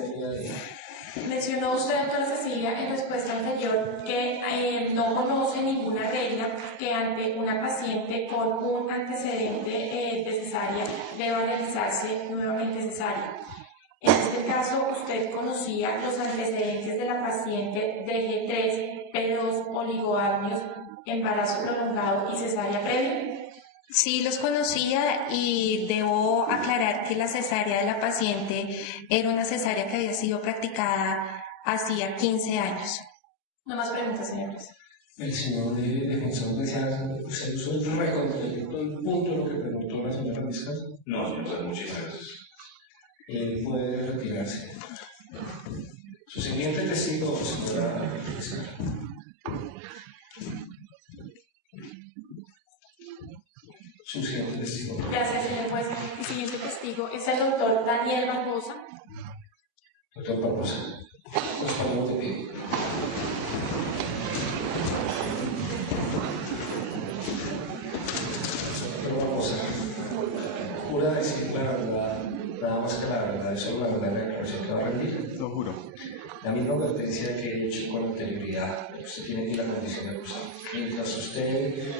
Mencionó usted, doctora Cecilia, en respuesta anterior que no conoce ninguna regla que ante una paciente con un antecedente de cesárea deba realizarse nuevamente cesárea. En este caso, ¿usted conocía los antecedentes de la paciente de G3, P2, oligoamnios, embarazo prolongado y cesárea previa? Sí, los conocía y debo aclarar que la cesárea de la paciente era una cesárea que había sido practicada hacía 15 años. No más preguntas, señores. El señor defensor desea, ¿usted usó el reconocimiento del punto de lo que preguntó la señora fiscal? No, señor, muchísimas gracias. Él puede retirarse. Su siguiente testigo, señora fiscal. Su siguiente testigo. Gracias, señor juez. El siguiente testigo es el doctor Daniel Barbosa. Doctor Barbosa, nos ponemos de pie. Doctor Barbosa, ¿jura decir la verdad, nada más que la verdad, eso es la verdad de la declaración que va a rendir? Lo juro. La misma advertencia que he hecho con anterioridad, usted tiene que ir a la condición de acusado. Mientras usted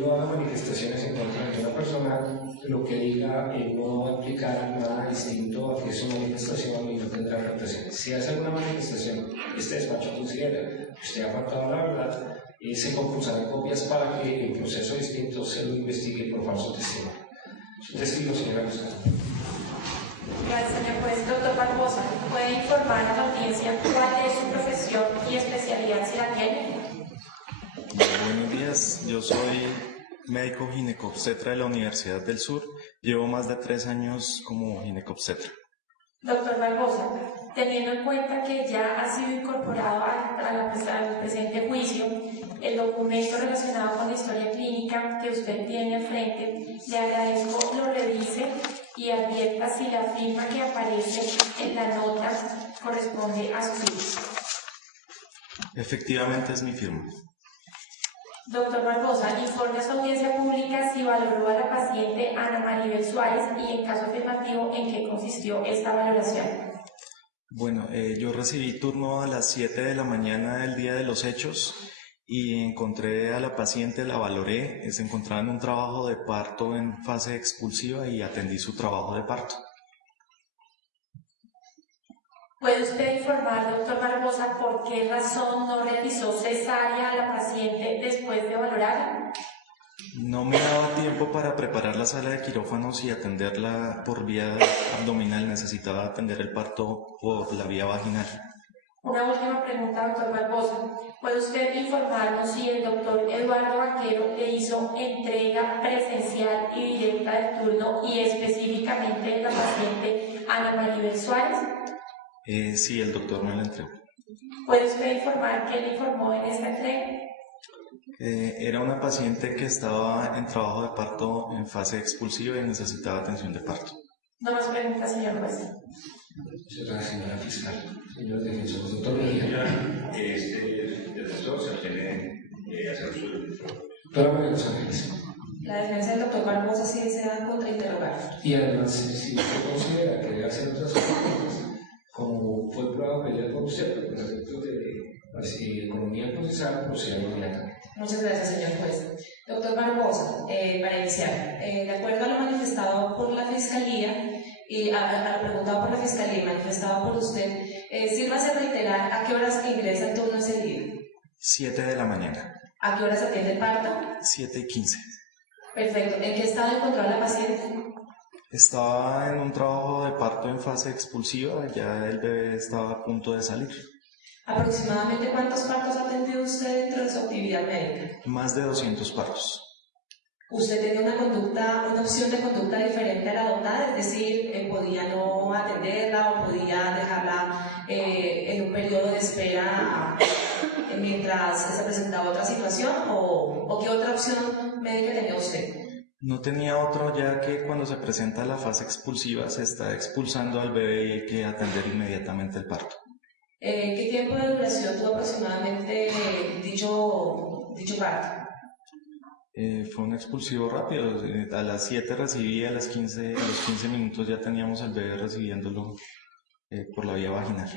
no haga manifestaciones en contra de una persona, lo que diga no va a implicar nada distinto a que es una manifestación y no tendrá afectaciones. Si hace alguna manifestación, este despacho considera que usted ha faltado la verdad, se compulsarán copias para que el proceso distinto se lo investigue por falso testimonio. Su testigo, señora acusada. Gracias, señor juez. Doctor Barbosa, ¿puede informar a la audiencia cuál es su profesión y especialidad si la tiene? Buenos días, yo soy médico ginecobstetra de la Universidad del Sur. Llevo más de 3 años como ginecobstetra. Doctor Barbosa, teniendo en cuenta que ya ha sido incorporado al presente juicio el documento relacionado con la historia clínica que usted tiene al frente, le agradezco lo revise y advierta si la firma que aparece en la nota corresponde a su firma. Efectivamente es mi firma. Doctor Barbosa, informe a su audiencia pública si valoró a la paciente Ana Maribel Suárez y, en caso afirmativo, en qué consistió esta valoración. Bueno, yo recibí turno a las 7 de la mañana del día de los hechos y encontré a la paciente, la valoré, se encontraba en un trabajo de parto en fase expulsiva y atendí su trabajo de parto. ¿Puede usted informar, doctor Barbosa, por qué razón no realizó cesárea a la paciente después de valorarla? No me daba tiempo para preparar la sala de quirófanos y atenderla por vía abdominal, necesitaba atender el parto por la vía vaginal. Una última pregunta, doctor Barbosa. ¿Puede usted informarnos si el doctor Eduardo Vaquero le hizo entrega presencial y directa del turno y específicamente de la paciente Ana Maribel Suárez? Sí, el doctor me la entregó. ¿Puede usted informar qué le informó en esta entrega? Era una paciente que estaba en trabajo de parto en fase expulsiva y necesitaba atención de parto. No más preguntas, señor juez. Muchas gracias, señora fiscal. Señor defensor, doctor Mejía. Este defensor se obtiene hacer uso del micrófono. Doctora María Los Ángeles. La defensa del doctor Barbosa sí desea contrainterrogar. Y además, si usted considera que debe hacer otras cosas, como fue probado que ya con usted, pero con efectos de economía procesal, proceda inmediatamente. Muchas gracias, señor juez. Doctor Barbosa, para iniciar, de acuerdo a lo manifestado por la Fiscalía y a lo preguntado por la Fiscalía y manifestado por usted, sírvase reiterar a qué horas ingresa el turno ese día. 7 de la mañana. ¿A qué horas atiende el parto? 7:15. Perfecto. ¿En qué estado encontró a la paciente? Estaba en un trabajo de parto en fase expulsiva, ya el bebé estaba a punto de salir. ¿Aproximadamente cuántos partos ha atendido usted dentro de su actividad médica? Más de 200 partos. ¿Usted tenía una opción de conducta diferente a la adoptada? Es decir, podía no atenderla o podía dejarla en un periodo de espera mientras se presentaba otra situación, o qué otra opción médica tenía usted? No tenía otro, ya que cuando se presenta la fase expulsiva se está expulsando al bebé y hay que atender inmediatamente el parto. ¿Qué tiempo de duración tuvo aproximadamente dicho parto? Fue un expulsivo rápido, a las 7 recibí, a los 15 minutos ya teníamos al bebé recibiéndolo por la vía vaginal.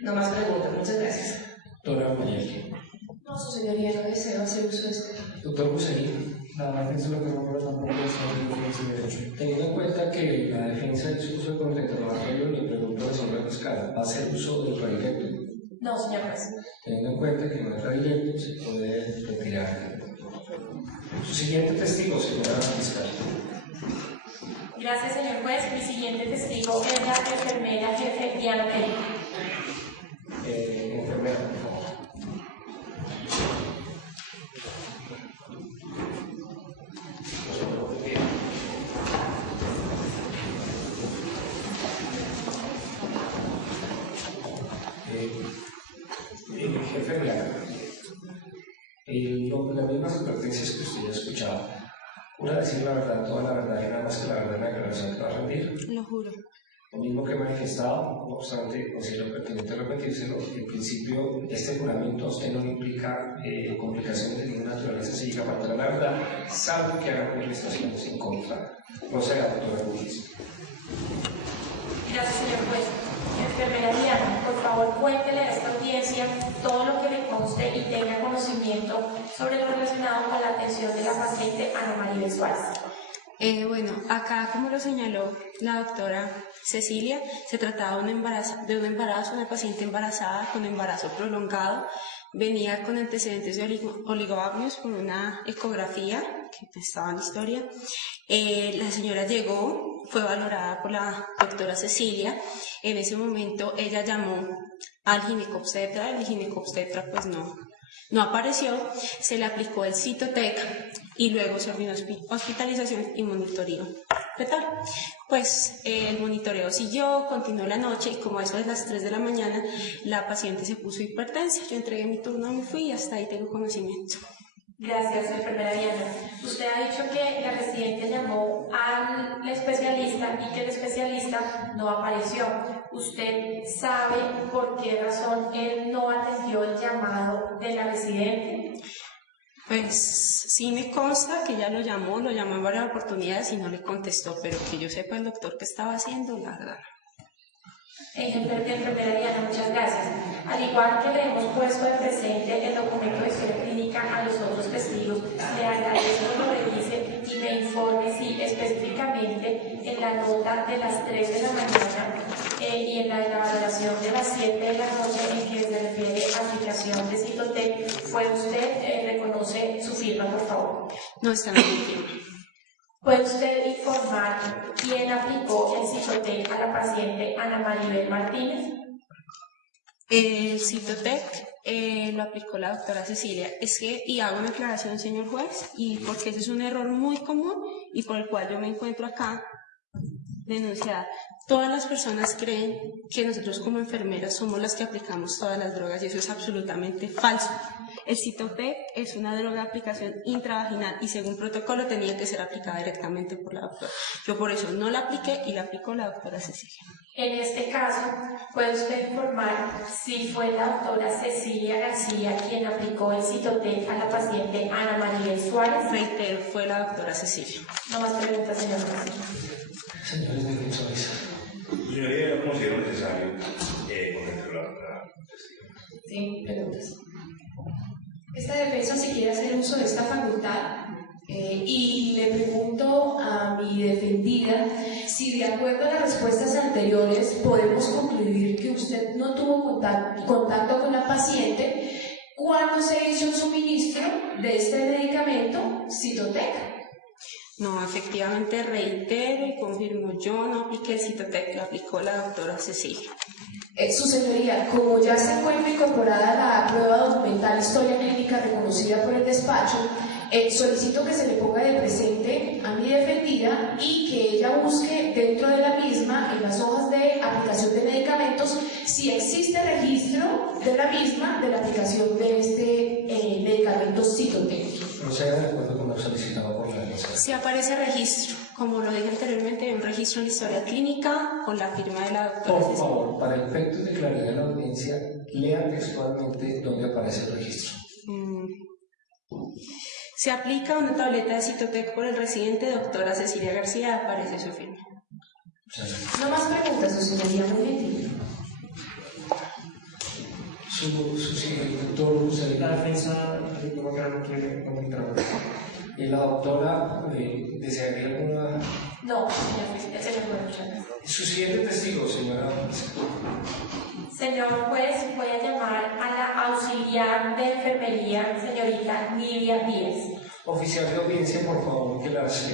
No más preguntas, muchas gracias. Doctora Mayel. No, su señoría, no deseo hacer uso de este. Doctor Buseguín. La defensa lo que no tampoco es derecho. Teniendo en cuenta que la defensa hizo uso de contrainterrogatorio, le pregunto a la señora fiscal, ¿va a hacer uso del radilecto? No, señor juez. Teniendo en cuenta que no es radilecto, se puede retirar. Su siguiente testigo, señora fiscal. Gracias, señor juez. Mi siguiente testigo es la enfermera jefe Diana Pérez. Enfermera, por favor. Jefe, las mismas advertencias que usted ya ha escuchado, una decir la verdad, toda la verdad y nada más que la verdad en la declaración que va a rendir. Lo juro. Lo mismo que he manifestado, no obstante, considero pertinente repetírselo. En principio, este juramento a usted no implica complicaciones de ninguna naturaleza psíquica para toda la verdad, salvo que haga manifestaciones en contra. Proceda, doctora Luis. Gracias, señor juez. Enfermera Diana, por favor. favor cuéntele a esta audiencia todo lo que le conste y tenga conocimiento sobre lo relacionado con la atención de la paciente Ana Maribel Suárez. Bueno, acá como lo señaló la doctora Cecilia, se trataba de un embarazo, una paciente embarazada con embarazo prolongado, venía con antecedentes de oligoamnios por una ecografía que estaba en la historia. La señora llegó, fue valorada por la doctora Cecilia. En ese momento ella llamó al ginecobstetra, el ginecobstetra pues no apareció, se le aplicó el Cytotec y luego se ordenó hospitalización y monitoreo fetal. Pues el monitoreo siguió, continuó la noche y como eso es las 3 de la mañana, la paciente se puso hipertensa. Yo entregué mi turno, me fui y hasta ahí tengo conocimiento. Gracias, enfermera Diana. Usted ha dicho que la residente llamó al especialista y que el especialista no apareció. ¿Usted sabe por qué razón él no atendió el llamado de la residente? Pues sí me consta que ella lo llamó en varias oportunidades y no le contestó, pero que yo sepa el doctor qué estaba haciendo, la verdad. Enfermera Diana, muchas gracias. Al igual que le hemos puesto de presente el documento de historia clínica a los otros testigos, le agradezco que lo revise y me informe si específicamente en la nota de las 3 de la mañana y en la valoración de las 7 de la noche en que se refiere a aplicación de Cytotec, ¿puede usted reconoce su firma, por favor? No está en mi firma. ¿Puede usted informar quién aplicó el Cytotec a la paciente Ana Maribel Martínez? El Cytotec lo aplicó la doctora Cecilia. Y hago una aclaración, señor juez, y porque ese es un error muy común y por el cual yo me encuentro acá denunciada. Todas las personas creen que nosotros como enfermeras somos las que aplicamos todas las drogas y eso es absolutamente falso. El Cytotec es una droga de aplicación intravaginal y según protocolo tenía que ser aplicada directamente por la doctora. Yo por eso no la apliqué y la aplicó la doctora Cecilia. En este caso, ¿puede usted informar si fue la doctora Cecilia García quien aplicó el Cytotec a la paciente Ana Maribel Suárez? Reitero, fue la doctora Cecilia. No más preguntas, señor juez. Señores defensores. Señoría, yo considero necesario conocer la doctora. Sí, preguntas. Esta defensa si quiere hacer uso de esta facultad y le pregunto a mi defendida si de acuerdo a las respuestas anteriores podemos concluir que usted no tuvo contacto con la paciente cuando se hizo un suministro de este medicamento Cytotec. No, efectivamente reitero y confirmo, yo no apliqué el Cytotec, lo aplicó la doctora Cecilia. Su señoría, como ya se encuentra incorporada la prueba documental historia clínica reconocida por el despacho, solicito que se le ponga de presente a mi defendida y que ella busque dentro de la misma, en las hojas de aplicación de medicamentos, si existe registro de la misma, de la aplicación de este medicamento Cytotec. Proceda de acuerdo con lo solicitado por la defensa. Si aparece registro, como lo dije anteriormente, hay un registro en la historia clínica con la firma de la doctora Por Cecilia. favor, para efectos de claridad en la audiencia, lea textualmente dónde aparece el registro. Se aplica una tableta de Cytotec por el residente doctora Cecilia García, aparece su firma. No más preguntas, su señoría, muy gentil. Su señor doctor, La defensa no quiere comentar. ¿Y la doctora desearía alguna? No, señor juez. Su siguiente testigo, señora. Señor juez, voy a llamar a la auxiliar de enfermería, señorita Nidia Díaz. Oficial de audiencia, por favor, que las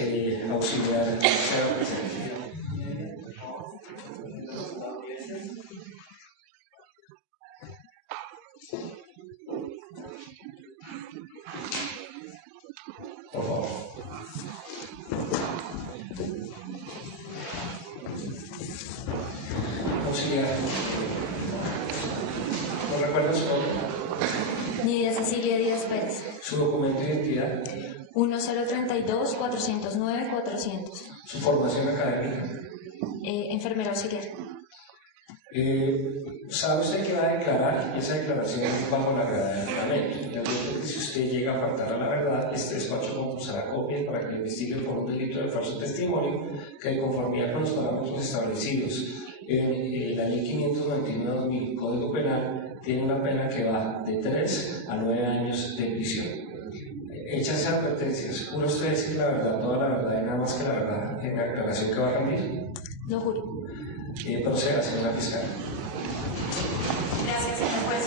auxiliares sean presentes. Por favor. Auxiliar. ¿No recuerda su nombre? Nidia Cecilia Díaz Pérez. Su documento de identidad. 1032-409-400. Su formación académica. Enfermera auxiliar. ¿Sabe usted que va a declarar? Y esa declaración es bajo la verdad del reglamento. Ya que si usted llega a faltar a la verdad, este despacho compulsará copias para que le investigue por un delito de falso testimonio que de conformidad con los parámetros establecidos La ley 599/2000 Código Penal tiene una pena que va de 3 a 9 años de prisión. Hechas esas advertencias, ¿jura usted decir la verdad, toda la verdad y nada más que la verdad en la aclaración que va a rendir? Lo juro. Proceda, señora fiscal. Gracias, señor juez.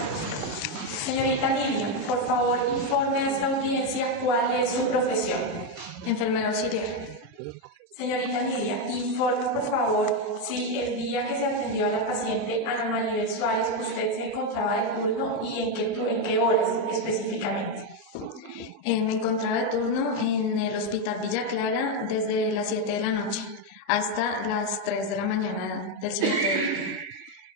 Señorita Lidia, por favor, informe a esta audiencia cuál es su profesión. Enfermera auxiliar. Señorita Lidia, informe por favor si el día que se atendió a la paciente Ana Maribel Suárez usted se encontraba de turno y en qué horas específicamente. Me encontraba de turno en el Hospital Villa Clara desde las 7 de la noche hasta las 3 de la mañana del siguiente día.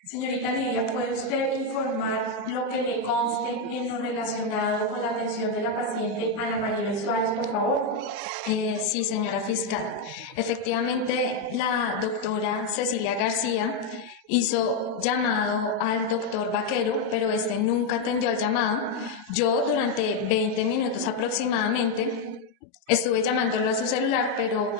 Señorita Lidia, ¿puede usted informar lo que le conste en lo relacionado con la atención de la paciente Ana Maribel Suárez, por favor? Sí, señora fiscal. Efectivamente, la doctora Cecilia García hizo llamado al doctor Vaquero, pero este nunca atendió al llamado. Yo durante 20 minutos aproximadamente estuve llamándolo a su celular, pero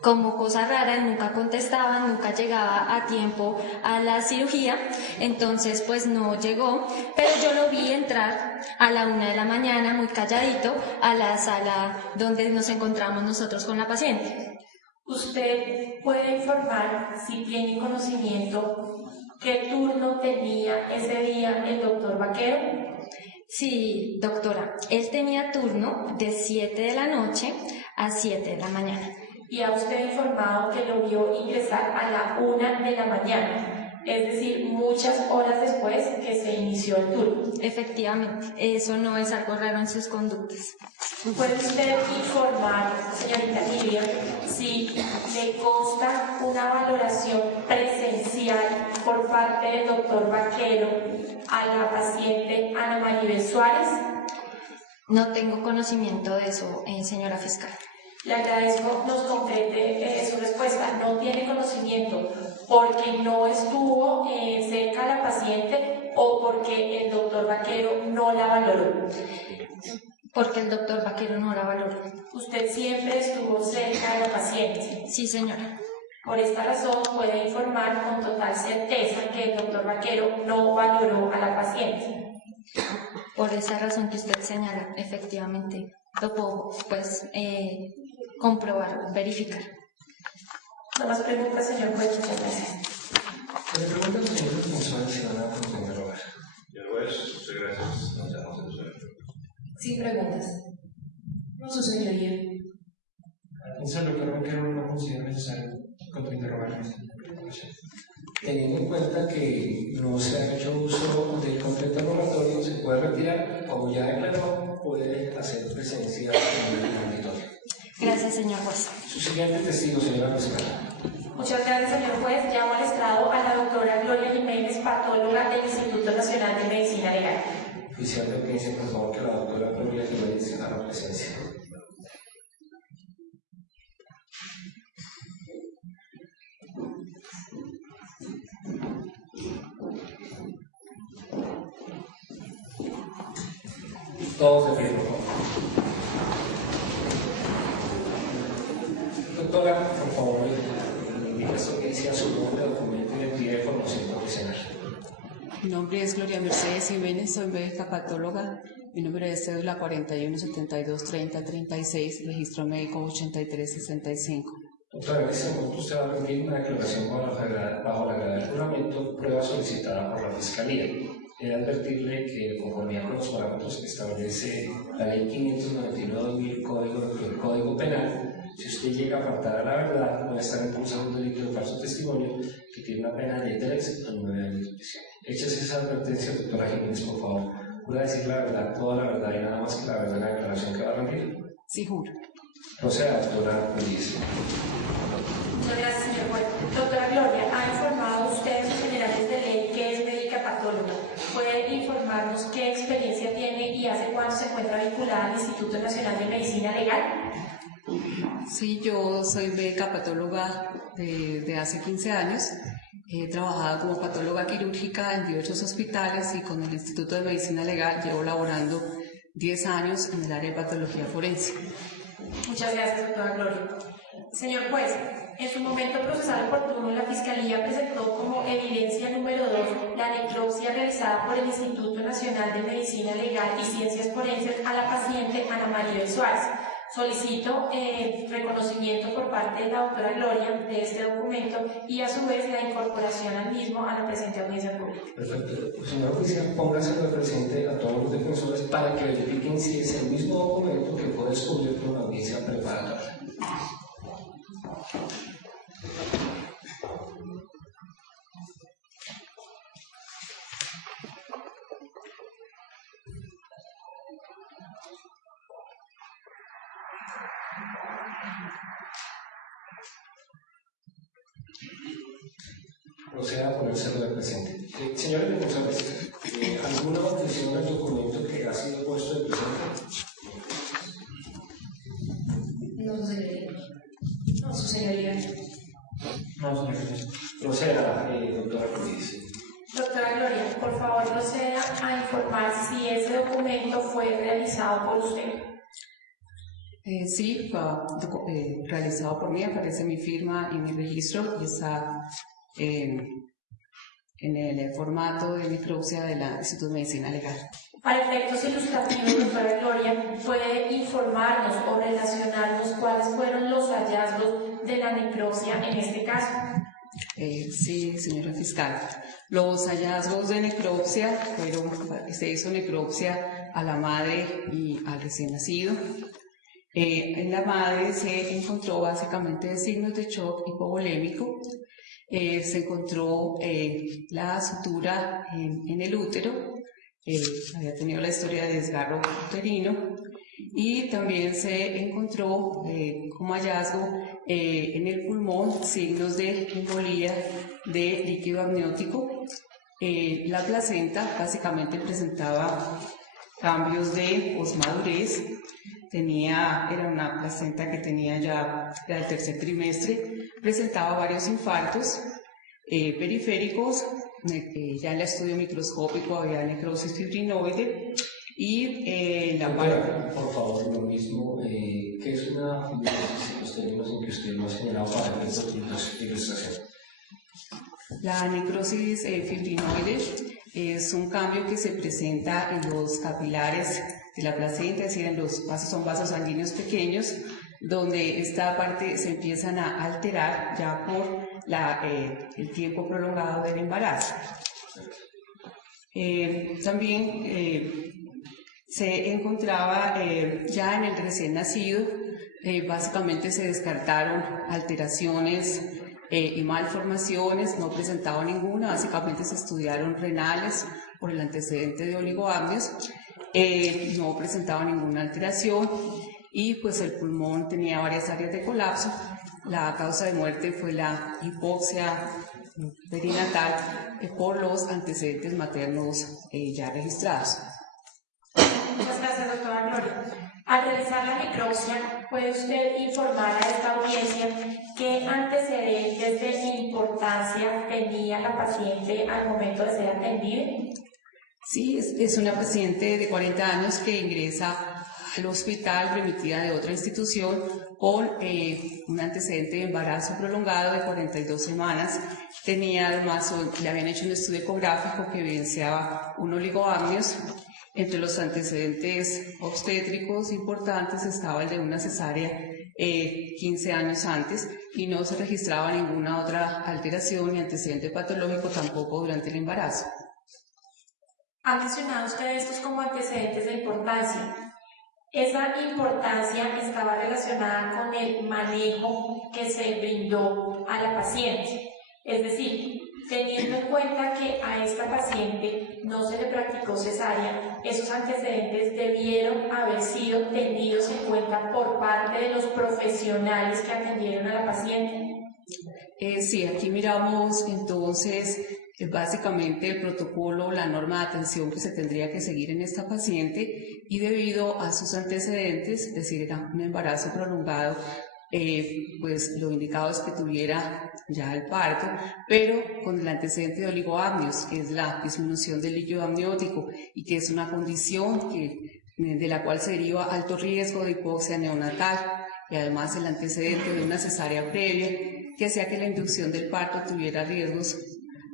como cosa rara nunca contestaba, nunca llegaba a tiempo a la cirugía, entonces pues no llegó, pero yo lo vi entrar a la 1 de la mañana muy calladito a la sala donde nos encontramos nosotros con la paciente. ¿Usted puede informar si tiene conocimiento qué turno tenía ese día el doctor Vaquero? Sí, doctora, él tenía turno de 7 de la noche a 7 de la mañana. Y ha usted informado que lo vio ingresar a la 1 de la mañana, es decir, muchas horas después que se inició el turno. Efectivamente, eso no es algo raro en sus conductas. ¿Puede usted informar, señorita Lidia, si le consta una valoración presencial por parte del doctor Vaquero a la paciente Ana Maribel Suárez? No tengo conocimiento de eso, señora fiscal. Le agradezco nos concrete su respuesta. No tiene conocimiento porque no estuvo cerca de la paciente o porque el doctor Vaquero no la valoró. Porque el doctor Vaquero no la valoró. ¿Usted siempre estuvo cerca de la paciente? Sí, señora. Por esta razón puede informar con total certeza que el doctor Vaquero no valoró a la paciente. Por esa razón que usted señala, efectivamente, lo puedo comprobar, verificar. No más preguntas, señor juez. Muchas gracias. Le pregunto al señor responsable si van a continuar a robar. Señor juez, muchas gracias. Nos dejamos en uso. Sin preguntas. No, su señoría. Entonces, el doctor Vaquero no considera necesario contrainterrogar. Teniendo en cuenta que no se ha hecho uso del contrainterrogatorio, se puede retirar, como ya declaró, puede hacer presencia en el auditorio. Gracias, señor juez. Su siguiente testigo, señora fiscal. Muchas gracias, señor juez. Llamo al estrado a la doctora Gloria Jiménez, patóloga del Instituto Nacional de Medicina Legal. Oficial de audiencia, por favor, que la doctora Gloria Jiménez haga presencia. Todos de pie, por favor. Doctora, por favor, indique a esta audiencia su nombre, documento, identidad y formación profesional. Mi nombre es Gloria Mercedes Jiménez, soy médica patóloga. Mi número de cédula 41 72 30 36, registro médico 83 65. Doctora, en este momento usted va a rendir una declaración bajo la grada del juramento, prueba solicitada por la Fiscalía. He de advertirle que, de conformidad con los parámetros que establece la Ley 599/2000 Código Penal, si usted llega a faltar a la verdad, puede estar impulsando un delito de falso testimonio que tiene una pena de 3 a 9 años de prisión. Hechas esas advertencias, doctora Jiménez, por favor, ¿jura decir la verdad, toda la verdad y nada más que la verdad en la declaración que va a rendir? Sí, juro. Proceda, doctora Luis. Muchas gracias, señor juez. Doctora Gloria, ha informado usted en sus generales de ley que es médica patóloga. ¿Puede informarnos qué experiencia tiene y hace cuánto se encuentra vinculada al Instituto Nacional de Medicina Legal? Sí, yo soy médica patóloga de hace 15 años. He trabajado como patóloga quirúrgica en diversos hospitales y con el Instituto de Medicina Legal llevo laborando 10 años en el área de patología forense. Muchas gracias, doctora Gloria. Señor juez, En su momento procesal oportuno, la Fiscalía presentó como evidencia número 2 la necropsia realizada por el Instituto Nacional de Medicina Legal y Ciencias Forenses a la paciente Ana Maribel Suárez. Solicito reconocimiento por parte de la doctora Gloria de este documento y a su vez la incorporación al mismo a la presente audiencia pública. Perfecto. Señor oficial, póngase de presente a todos los defensores para que verifiquen si es el mismo documento que fue descubierto en una audiencia preparatoria. Proceda a ponérselo de presente. Señores defensores, ¿alguna objeción al documento que ha sido puesto de presente? No, su señoría. No, su señoría. No, señoría. Proceda, doctora Cruz. Doctora Gloria, por favor proceda a informar si ese documento fue realizado por usted. Sí, fue realizado por mí, aparece mi firma y mi registro y está en el formato de necropsia del Instituto de Medicina Legal. Para efectos ilustrativos, doctora Gloria, ¿puede informarnos o relacionarnos cuáles fueron los hallazgos de la necropsia en este caso? Sí, señora fiscal. Los hallazgos de necropsia fueron, se hizo necropsia a la madre y al recién nacido. En la madre se encontró básicamente signos de shock hipovolémico. Se encontró la sutura en el útero, había tenido la historia de desgarro uterino y también se encontró como hallazgo en el pulmón signos de embolía de líquido amniótico. La placenta básicamente presentaba cambios de posmadurez. Era una placenta que tenía ya el tercer trimestre, presentaba varios infartos periféricos, ya en el estudio microscópico había necrosis fibrinoide y la parte... Por favor, lo mismo, ¿qué es una fibrosis en los términos en que usted lo ha señalado para esta ilustración? La necrosis fibrinoide es un cambio que se presenta en los capilares de la placenta, es decir, en los vasos, son vasos sanguíneos pequeños, donde esta parte se empiezan a alterar ya por el tiempo prolongado del embarazo. También se encontraba ya en el recién nacido, básicamente se descartaron alteraciones y malformaciones, no presentaba ninguna, básicamente se estudiaron renales por el antecedente de oligoamnios, no presentaba ninguna alteración y pues el pulmón tenía varias áreas de colapso. La causa de muerte fue la hipoxia perinatal por los antecedentes maternos ya registrados. Muchas gracias, doctora Gloria. Al realizar la necropsia, ¿puede usted informar a esta audiencia qué antecedentes de importancia tenía la paciente al momento de ser atendida? Sí, es una paciente de 40 años que ingresa al hospital remitida de otra institución con un antecedente de embarazo prolongado de 42 semanas. Tenía además, le habían hecho un estudio ecográfico que evidenciaba un oligoamnios. Entre los antecedentes obstétricos importantes estaba el de una cesárea 15 años antes y no se registraba ninguna otra alteración ni antecedente patológico tampoco durante el embarazo. Ha mencionado usted estos como antecedentes de importancia. ¿Esa importancia estaba relacionada con el manejo que se brindó a la paciente? Es decir, teniendo en cuenta que a esta paciente no se le practicó cesárea, esos antecedentes debieron haber sido tenidos en cuenta por parte de los profesionales que atendieron a la paciente. Sí, aquí miramos entonces básicamente el protocolo, la norma de atención que se tendría que seguir en esta paciente y debido a sus antecedentes, es decir, era un embarazo prolongado, pues lo indicado es que tuviera ya el parto, pero con el antecedente de oligoamnios, que es la disminución del líquido amniótico y que es una condición de la cual se deriva alto riesgo de hipoxia neonatal y además el antecedente de una cesárea previa, que hacía que la inducción del parto tuviera riesgos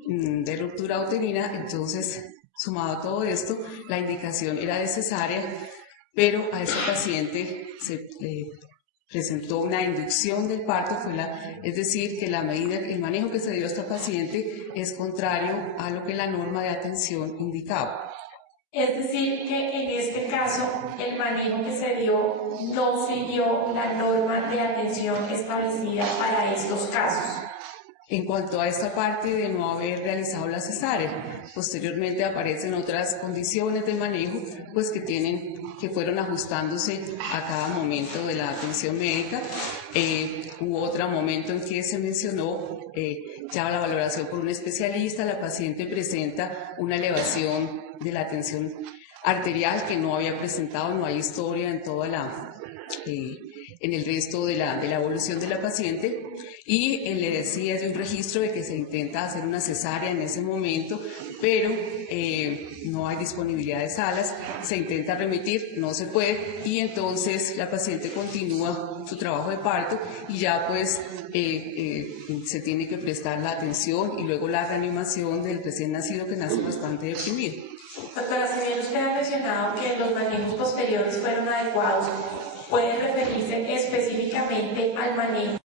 de ruptura uterina. Entonces, sumado a todo esto, la indicación era de cesárea, pero a ese paciente se presentó una inducción del parto, es decir, que el manejo que se dio a esta paciente es contrario a lo que la norma de atención indicaba. Es decir, que en este caso el manejo que se dio no siguió la norma de atención establecida para estos casos. En cuanto a esta parte de no haber realizado la cesárea, posteriormente aparecen otras condiciones del manejo, pues que fueron ajustándose a cada momento de la atención médica. Hubo otro momento en que se mencionó ya la valoración por un especialista, la paciente presenta una elevación de la tensión arterial que no había presentado, no hay historia en toda en el resto de la evolución de la paciente, y le decía de un registro de que se intenta hacer una cesárea en ese momento, pero no hay disponibilidad de salas, se intenta remitir, no se puede, y entonces la paciente continúa su trabajo de parto y ya pues se tiene que prestar la atención y luego la reanimación del recién nacido que nace bastante deprimido. Doctora, si bien usted ha mencionado que los manejos posteriores fueron adecuados, ¿puede referirse específicamente al manejo